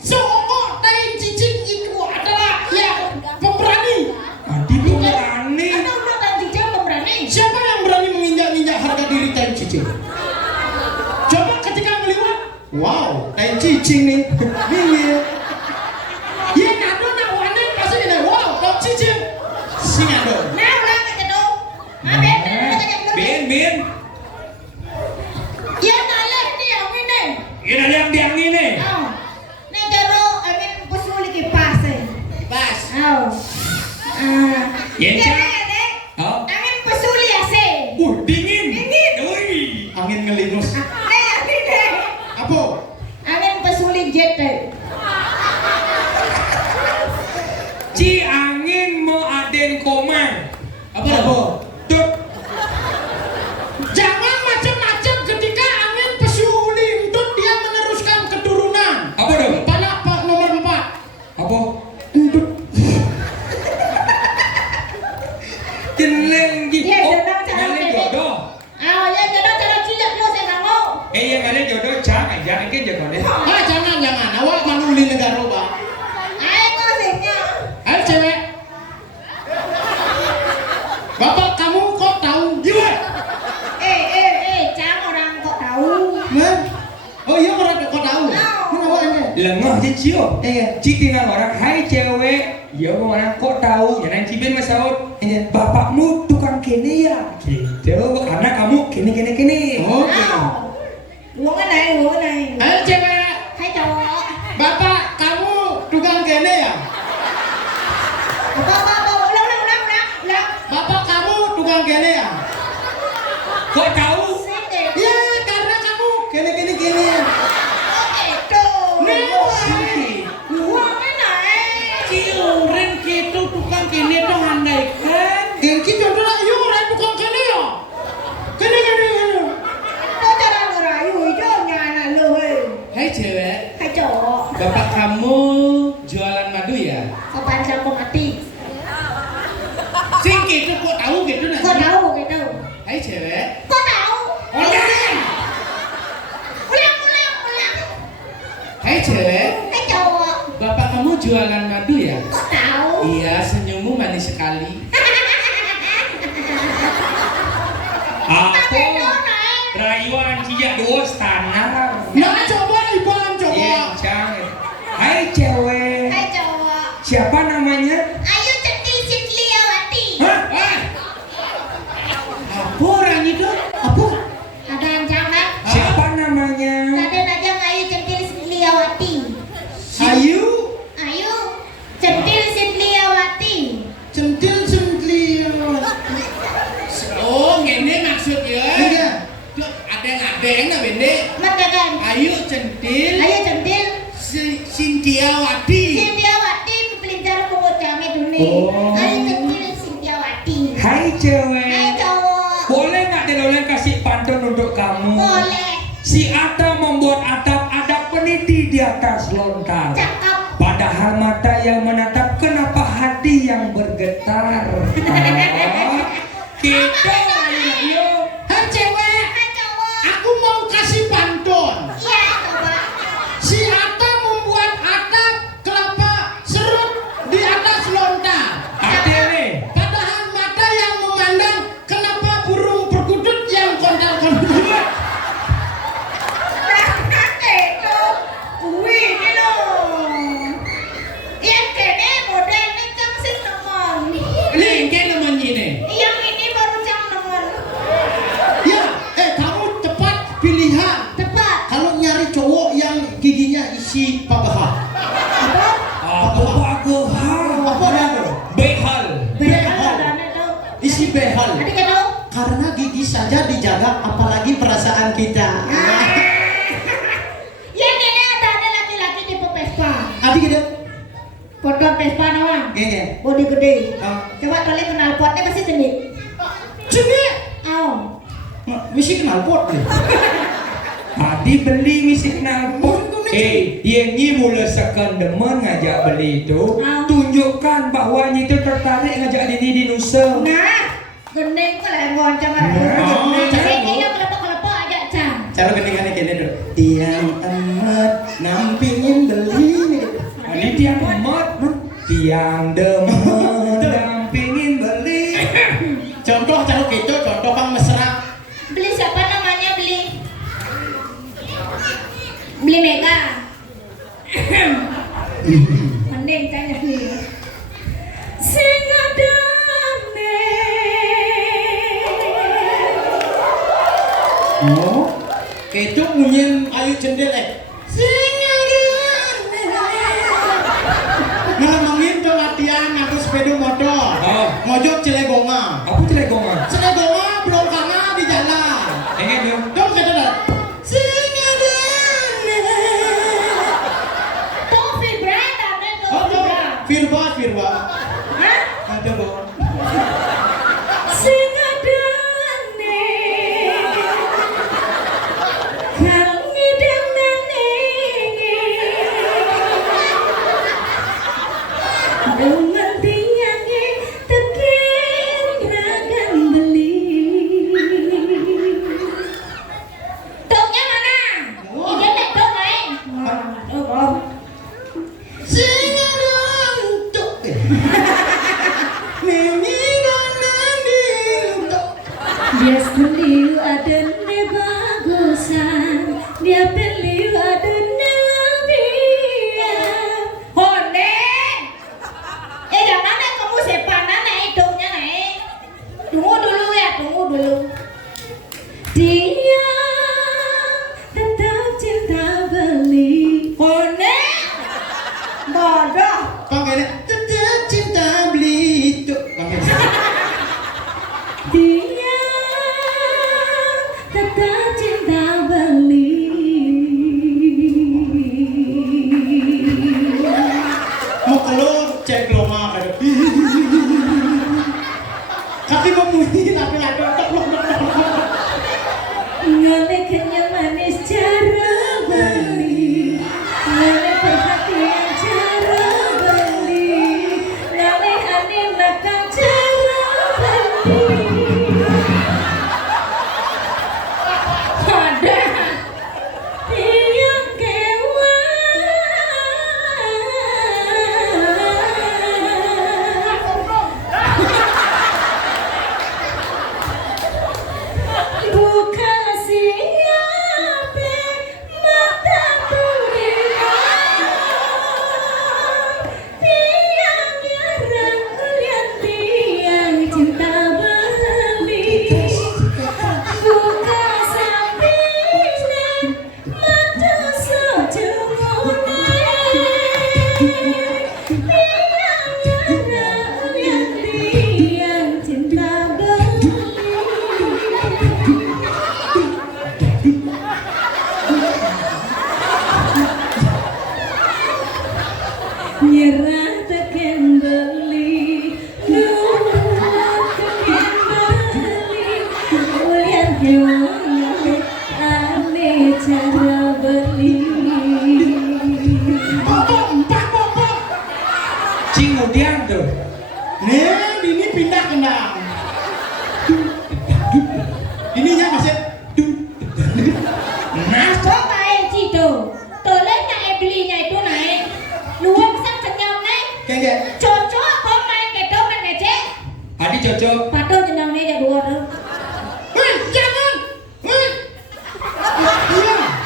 Songok tai cicing itu adalah pemberani. Adi berani. Ada udah dan cicing pemberani. Siapa yang berani menginjak-injak harga diri tai cicing? Coba ketika melihat, wow, tai cicing nih. Iya, nado nak wane pasti kena wow, tai cicing. Sing ado. Nah ulang aja dong. Ben. Ya naleh ni yang ini. Ini ada yang diang ini. Oh. Ni jaro amin pusuli kipas. Pas. Oh. Ya, Cang. Oh. Angin pusuli ase. Dingin. Dingin. Ui. Angin ngelinus. Angin deh. Apa? Angin pusuli jet. Ci angin mau aden komang. Apa? Tuh. Jangan macam-macam ketika angin pesuli untuk dia meneruskan keturunan. Apa dong? Pada Pak nomor 4. Apa? Untuk Jeneng gitu. Ya, Oh, jeneng cara nyalin bebek. jodoh. Oh ya jodoh cara cijak lu saya kamu. Yang nyalin jodoh cang aja ke jodoh deh. jangan. Awak manuli negara, Pak. Ayo kosnya. Ayo cewek. Bapak kamu kok tahu? Gimana? Cang orang kok tahu. Man? Oh iya orang kok tahu. Kenapa anda? Lengah aja cio. Ci tinggal orang, hai cewek. Ya orang kok tahu. Jangan cibin mas Saud. Bapakmu tukang kene ya. Gitu. Karena kamu kene. Oke. Uang này. Ayo cewek. Hai cowok. Bapak kamu tukang kene ya? Ulang. Bapak kamu tukang kene ya? Kok tahu? Ya karena jualan madu ya? Kok tahu? Iya, senyummu manis sekali. Apa? Rayuan sejak dua standar. Nah, coba Iban, coba. Iya, jangan. Hai cewek. Hai cowok. Siapa namanya? Ayo centil Citliawati. Hah? Apa orang itu? Apa? Ada yang jangan? Siapa namanya? Raden aja Ayu centil Citliawati. Ayu, Ayo centil Citliawati. centil. Oh, gini maksudnya. Iya. Tuh, ada yang nah bende. Mata kan? Ayu centil. Ayo centil Sintiawati. Citliawati pelintar pungut kami dunia. Oh. Ayo centil Citliawati. Hai cewek. Hai cowok. Boleh nggak Deloleng kasih pantun untuk kamu? Boleh. Si Ata membuat atap peniti di atas lontar. Cakep. Padahal mata yang menatap, kenapa hati yang bergetar? Kita ayo. Hai cewek, Hai cowok. aku mau kasih pantun. Iya coba. Si Ata membuat atap kelapa serut di atas lontar. Adele. Padahal mata yang memandang, kenapa burung perkutut yang kontal-kontal? Itu kuwi iki lho. Yang kene model ning cang sing nemon. Lingke namanya ini. Yang ini baru cang nemon. Ya, kamu tepat pilihan. Tepat. Kalau nyari cowok yang giginya isi pabaha. Apa? Aku bagus. Apa dia tuh? Behal. Behal. Isi behal. Adik kan tahu? Karena gigi saja dijaga, apalagi perasaan kita. Yang ini ada laki-laki tipe Vespa. Adik gitu. Foto Vespa nawang. Gini. Bodi gede. Ah. Coba tolong kenal potnya pasti sendiri. Cumi. Oh. Mesti kenal pot nih. Tadi beli misi knalpot. Yengi mula sekan demen ngajak beli itu. Tunjukkan bahwa nyi itu tertarik ngajak Dini di Nusa. Nah, gendeng kok lah ngoncang Nah, gendeng. Ini yang kelepok-kelepok aja cang. Cara gendingannya gini dulu. Tiang emet nampingin beli. Ini tiang emat. Tiang demen dampingin beli. Contoh cara gitu, contoh bang mesra. Beli siapa namanya beli? Beli Mega. Mending tanya nih. Sing adane. Oh, kejuk munyin ayu jendel Sing adane. ngomongin tuh latihan ngaku sepeda motor. Oh. Ngojok Cilegonga. Aku Cilegonga. Cilegonga belum kana di jalan. Enggak dong. Dong kata dah. Tuh vibrator deh tuh. Oh, tuh. Firba. Hah? Ada boh. Sing adane. Kang ngidang nane. Dengan tiangnya teken ragan beli. Toknya mana? Ijen dek tok main. Oh. Singadang tuk. Dia beli ada ne bagusan, dia beli ada ne labian. Hone, jangan naik kamu sepana naik hidungnya naik. Tunggu dulu ya, tunggu dulu. Dia tetap cinta beli. Hone, bodoh. Panggilnya tetap cinta beli tuk. Panggilnya. Dia tetap cinta beli. Mau keluar cek loma ada. Tapi mau bunyi tapi ada tok. Ngale kenyang manis cara beli. Ngale perhatian cara beli. Ngale aneh makan cara beli. Ada yang kewan.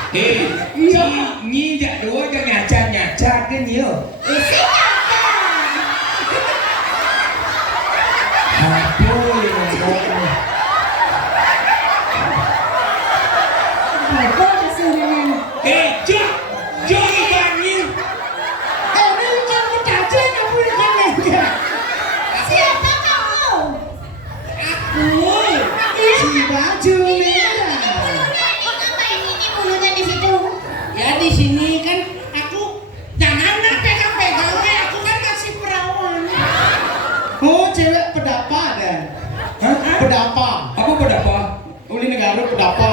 Iya. Nyi jak dua jangan nyacat kan yo. Isi apa? Aduh, ini Apa maksudnya? Jo ibangin. Ini kan mencaci kamu ikan aja. Siapa kamu? Aku si baju merah. Ngapain ini mulutnya di situ? Ya di sini kan aku jangan pegang-pegang aku kan masih perawan. Oh cewek pedapa dan Hah? pedapa. Apa berapa? Uli negara pedapa.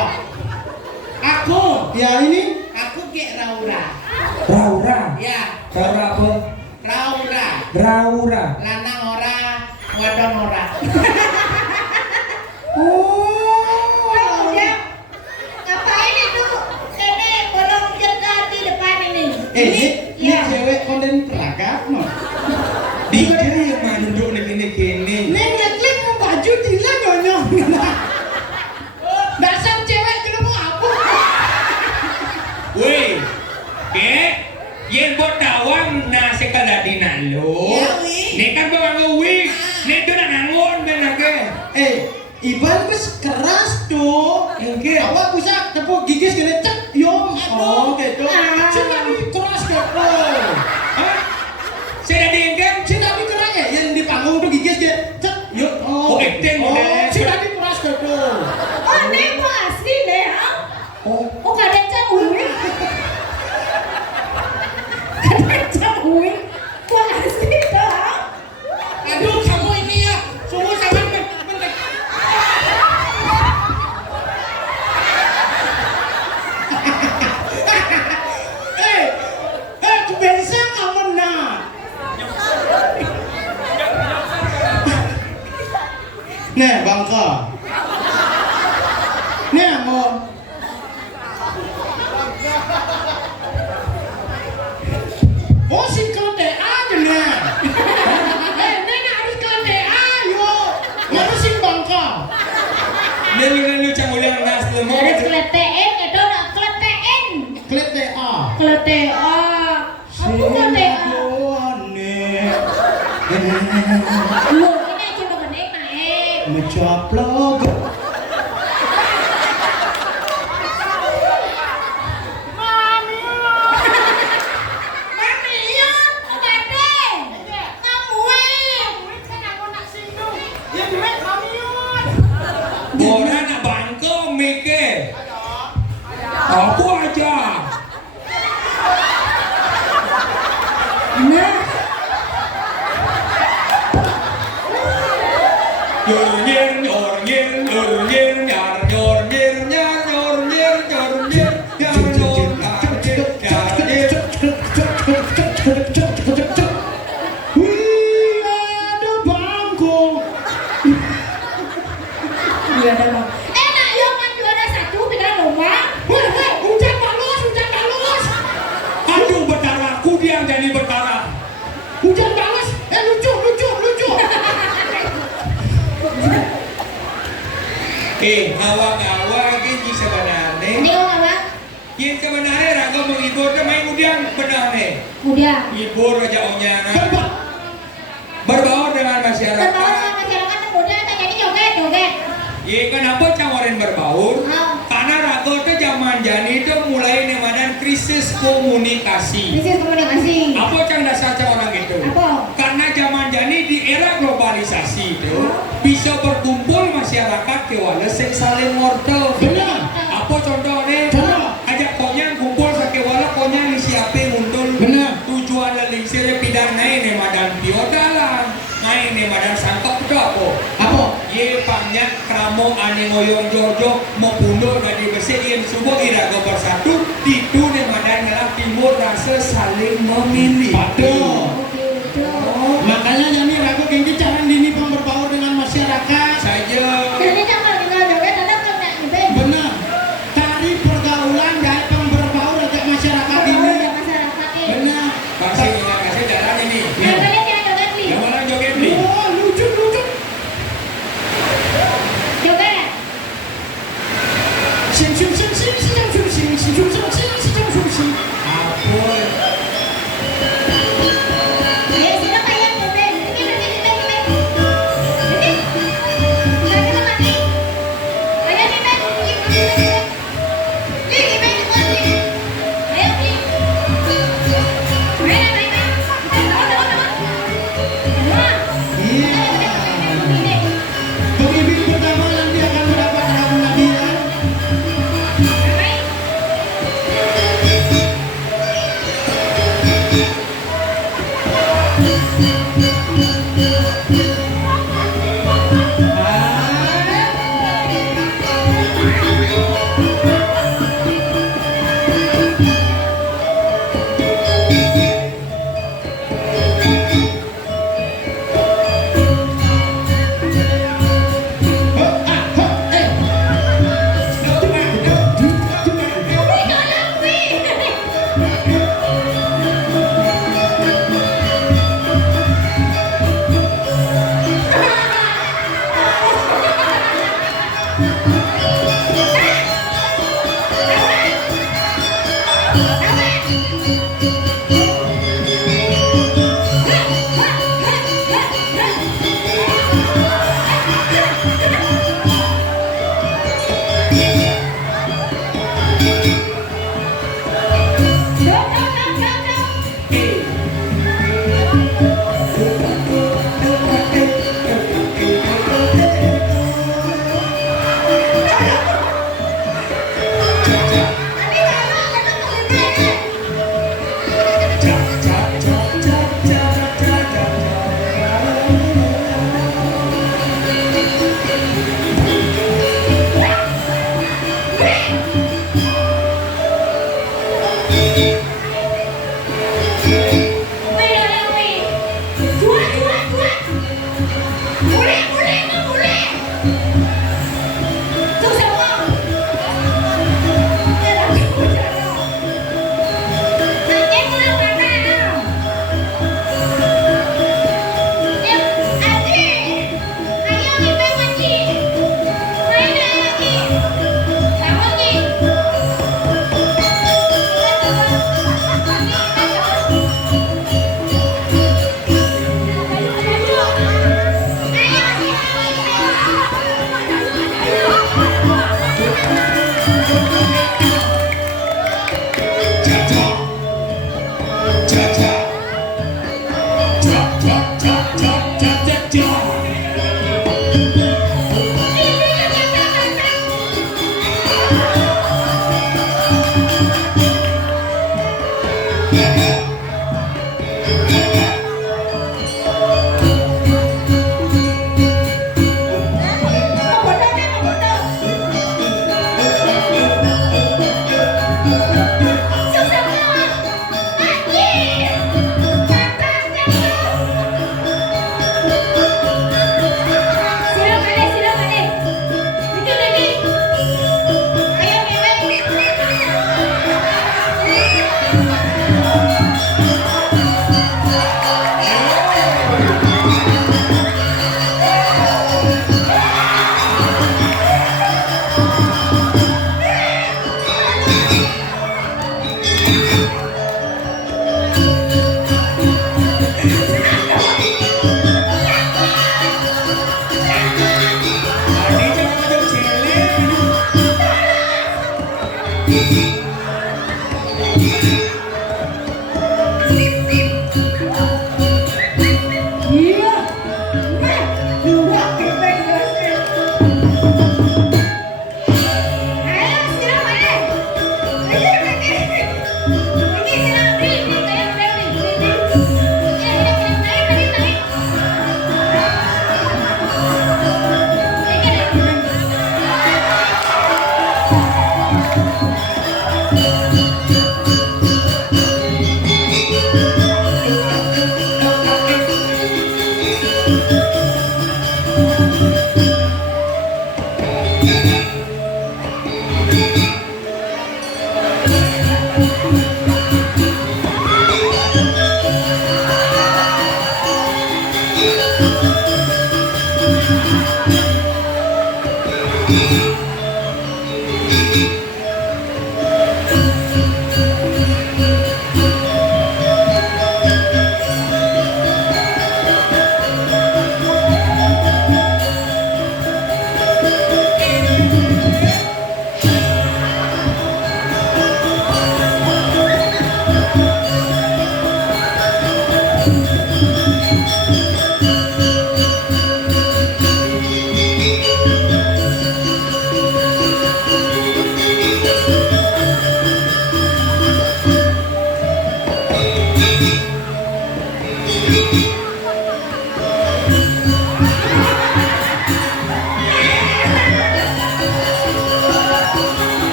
Aku ya ini aku kayak Raura. Raura. Ya Raura apa? Raura. Raura. Lanang ora, wadon ora. Oh, ya. Ngapain itu? Ini bolong jegat di depan ini. Ini Ya. cewek konten peragam no. Dia yang mah duduk di kini. Neng ngeklip mau baju tila nyonyong. Dasar cewek itu mau apa? Weh, yen buat tawang na sekaladi nalo. Ya, wi. Ni kan bawa ngewi. Ni tu nak ngangon benar ke? Iban bes keras tuh. Engke. Awak bisa tepuk gigis gini cek yom. Oh gitu. Ah. Cina ini keras gitu. Hah? Saya dah diengkan. Cina ini keras ya. Yang di panggung tuh gigis gitu. Cek yuk. Oh, acting model. Cina ini keras gitu. Oh, ini kok asli deh, ha? Oh, kadang canggung. Kadang canggung. Kok asli dah? Aduh kamu ini ya. Sungguh sangat bentar. Kebiasa kamu nak. Nih bangka. Nih mau. Oh si kelete aja nih. Nena harus kelete ayo. Ngarusin bangka. Ni lu canguliang nas lemah. Ada keletein, itu nak keletein. Kelete a. Keletein. Aku keletein. Lu ini coba benek naik. Mencaplok. Mami, ya, Dede. Kamu Orang nak bangko mikir. Apa aja? Nah, Nyor nyor nyor nyor nyor nyar nyor nyor nyar nyor nyor nyor nyor nyar nyor Wih, ada bangku. iya ada bang. Enak yo kan juara satu tinggal rumah. Wih, hujan balus, hujan balus. Aduh berdarah, aku dia yang jadi berdarah. Hujan balus. Lucu, lucu, lucu. Awang-awang ini sebenarnya. Ini kok apa? Yang sebenarnya raga menghibur main udiang benar nih. Udah. Hibur aja onyana. Terbang. Berbaur dengan Terbawa masyarakat. masyarakat muda tak jadi joget. Ye kenapa camorin berbaur? Oh. Karena raga itu zaman jani itu mulai nemadan krisis komunikasi. Krisis komunikasi. Apa cang dasar orang itu? Apa? Karena zaman jani di era globalisasi itu bisa berkumpul masyarakat kewala sing saling mortal. Benar. Apa contohnya? Benar. Ajak konyang kumpul sakewala konyang siapa muncul. Benar. Tujuan lelisir pidana ini madan biodalan. Main ini madan sangkap itu apa? Apa? Ye banyak kramo ane ngoyong jojo mau pundur gadi bersih yang subuh iraga bersatu itu nih madan ngelah timur rasa saling memilih. Patuh. Oke, itu. Makanya Jani ragu genggi cara dini berbaur dengan masyarakat. Saja. Jadi jangan tinggal joget, ada kan nak nyebel. Benar. Cari pergaulan dari berbaur ajak masyarakat Oh, ini. ada masyarakat ini. Benar. Kasih ingat kasih jalan ini. Yang kalian jangan joget nih. Yang mana joget nih? Oh, lucu, lucu. Joget. Sim, sim, sim, sim, sim, sim.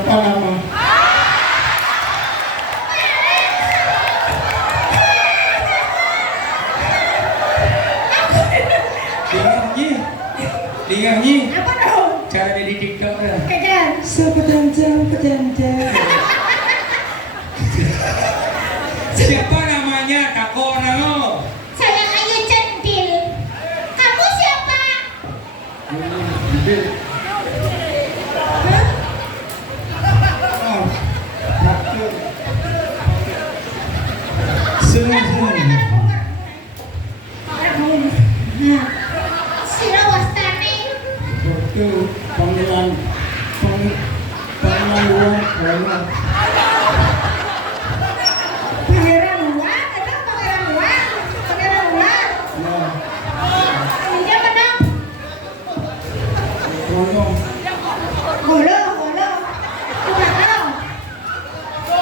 Siapa nama? Dengar Nyi. Apa dong? Cara jadi TikTok dah. Kejar. Sepedantang. Siapa namanya? Tako namo. Saya Ayu Centil. Kamu siapa? Hah? Oh, Ratu. Senang. Nah, Sira Wastani. Itu panggilan luar. Pangeran Luar, ada Pangeran Luar. Pangeran Luar. Ini menang. Tolong. Golo. Sudah tahu.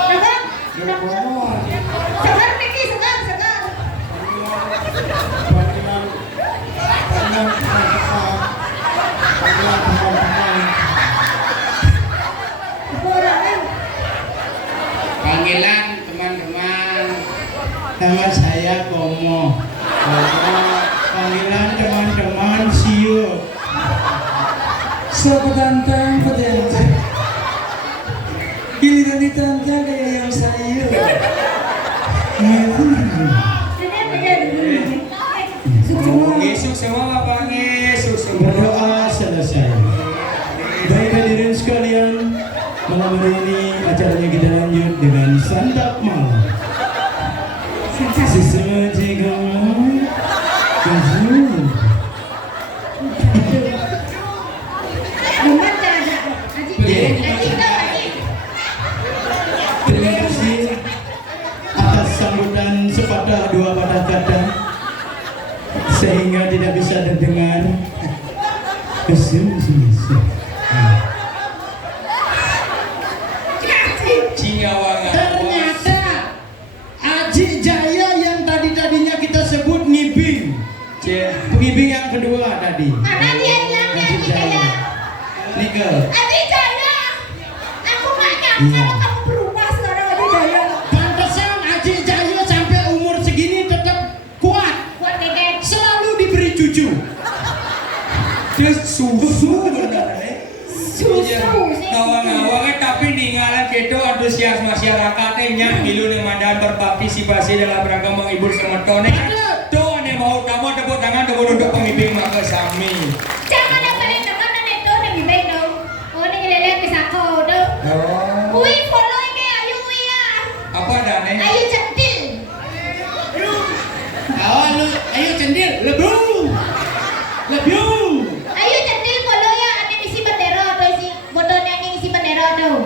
Dengar? Segar Niki, segar. Orang Panggilan teman-teman. Nama saya Komo. Panggilan teman-teman Siu. Sepedantang. Giliran ditantang kayak yang saya. Yesus semua Bapak Yesus semua. Berdoa selesai. Baik hadirin sekalian, malam hari ini acaranya kita lanjut dengan santap malam. Sesama kamu kazul. Terima kasih atas sambutan sepatah dua patah kata sehingga tidak bisa terdengar. Ternyata Aji Jaya yang tadinya kita sebut ngibing. Ngibing yang kedua tadi. Karena dia bilangnya Aji Jaya. Nikel. Adi Jaya. Aku gak nyangka lo kamu berubah sekarang Adi Jaya. Pantesan Aji Jaya sampai umur segini tetap kuat. Buat dedek. Selalu diberi cucu. Terus susu benar Susu sih. Kawan-kawan tapi ninggalan gitu antusias masyarakatnya nyak milu nih mandan berpartisipasi dalam rangka menghibur semetone. Tuh ane mau kamu tepuk tangan tepuk duduk pengibing maka sami. Jangan yang paling dekat dan itu nih gibeng dong. Oh nih ngeliat bisa kau dong. Kui follow ini Ayu ya. Apa dane? Ayu Centil. Ayo Cendil, lebung. Ayu Centil follow ya. Ada isi bendera atau isi botol yang isi bendera tuh.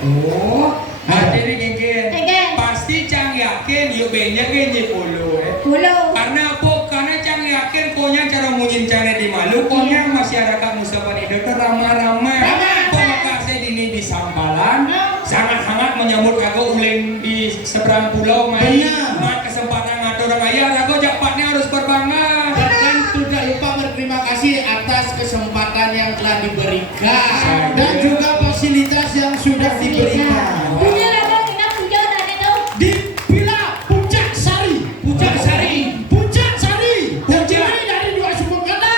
Oh, hati ini genggen. Genggen. Pasti cang yakin yuk benyak genje puluh. Follow. Karena apa? Karena cang yakin konya cara munyin cara di malu konya masyarakat Nusa Penida itu ramah-ramah. Pemakasnya dini di Sampalan sangat hangat menyambut aku ulin di seberang pulau main. Benar. Kesempatan ngatur orang ayah aku jakpatnya harus berbangga. Dan tidak lupa berterima kasih atas kesempatan yang telah diberikan. Dan juga fasilitas yang sudah diberikan. Punya apa kita punya dan itu. Di Villa Puncak Sari. Terdiri dari dua suku kata,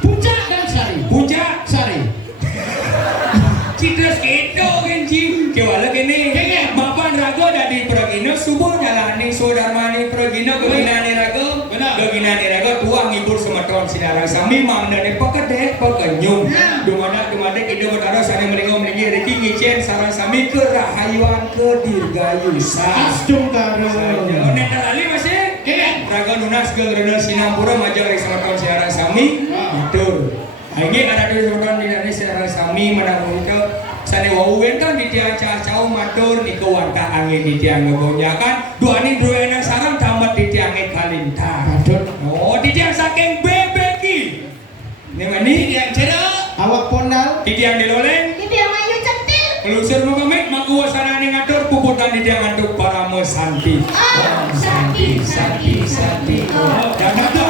Puncak dan Sari. Puncak Sari. Citra sekedo genji. Kewala kene. Mapan rago dari Progino subuh jalani Sudarmani Progino keginani rago. Benar. Keginani rago tuang ngibur semeton sinarang sami mangdane pekedek pekenyum. Dumada kido betaro sane melingo melingi riki ngicen sarang sami ke rahayuan ke dirgayusa. Astung karo. One terali masih. Rago nunas ke greno sinampura majo rek semeton sinarang sami. Betul. Ini ada di semeton di sinarang sami menang muncul. Sane wawuwen kan di tiang cacau matur ni kewarta angin di tiang ngegonjakan dua ni dua enang sarang tamat di tiang kalintar. Oh di tiang saking bebeki. Ini di tiang cedok. Awak pondal. Di tiang diloleng. Itu yang Ayu Centil. Pelusur memamit makuasana ni ngatur puputan di tiang antuk para mesanti. Santi. Dan ngatur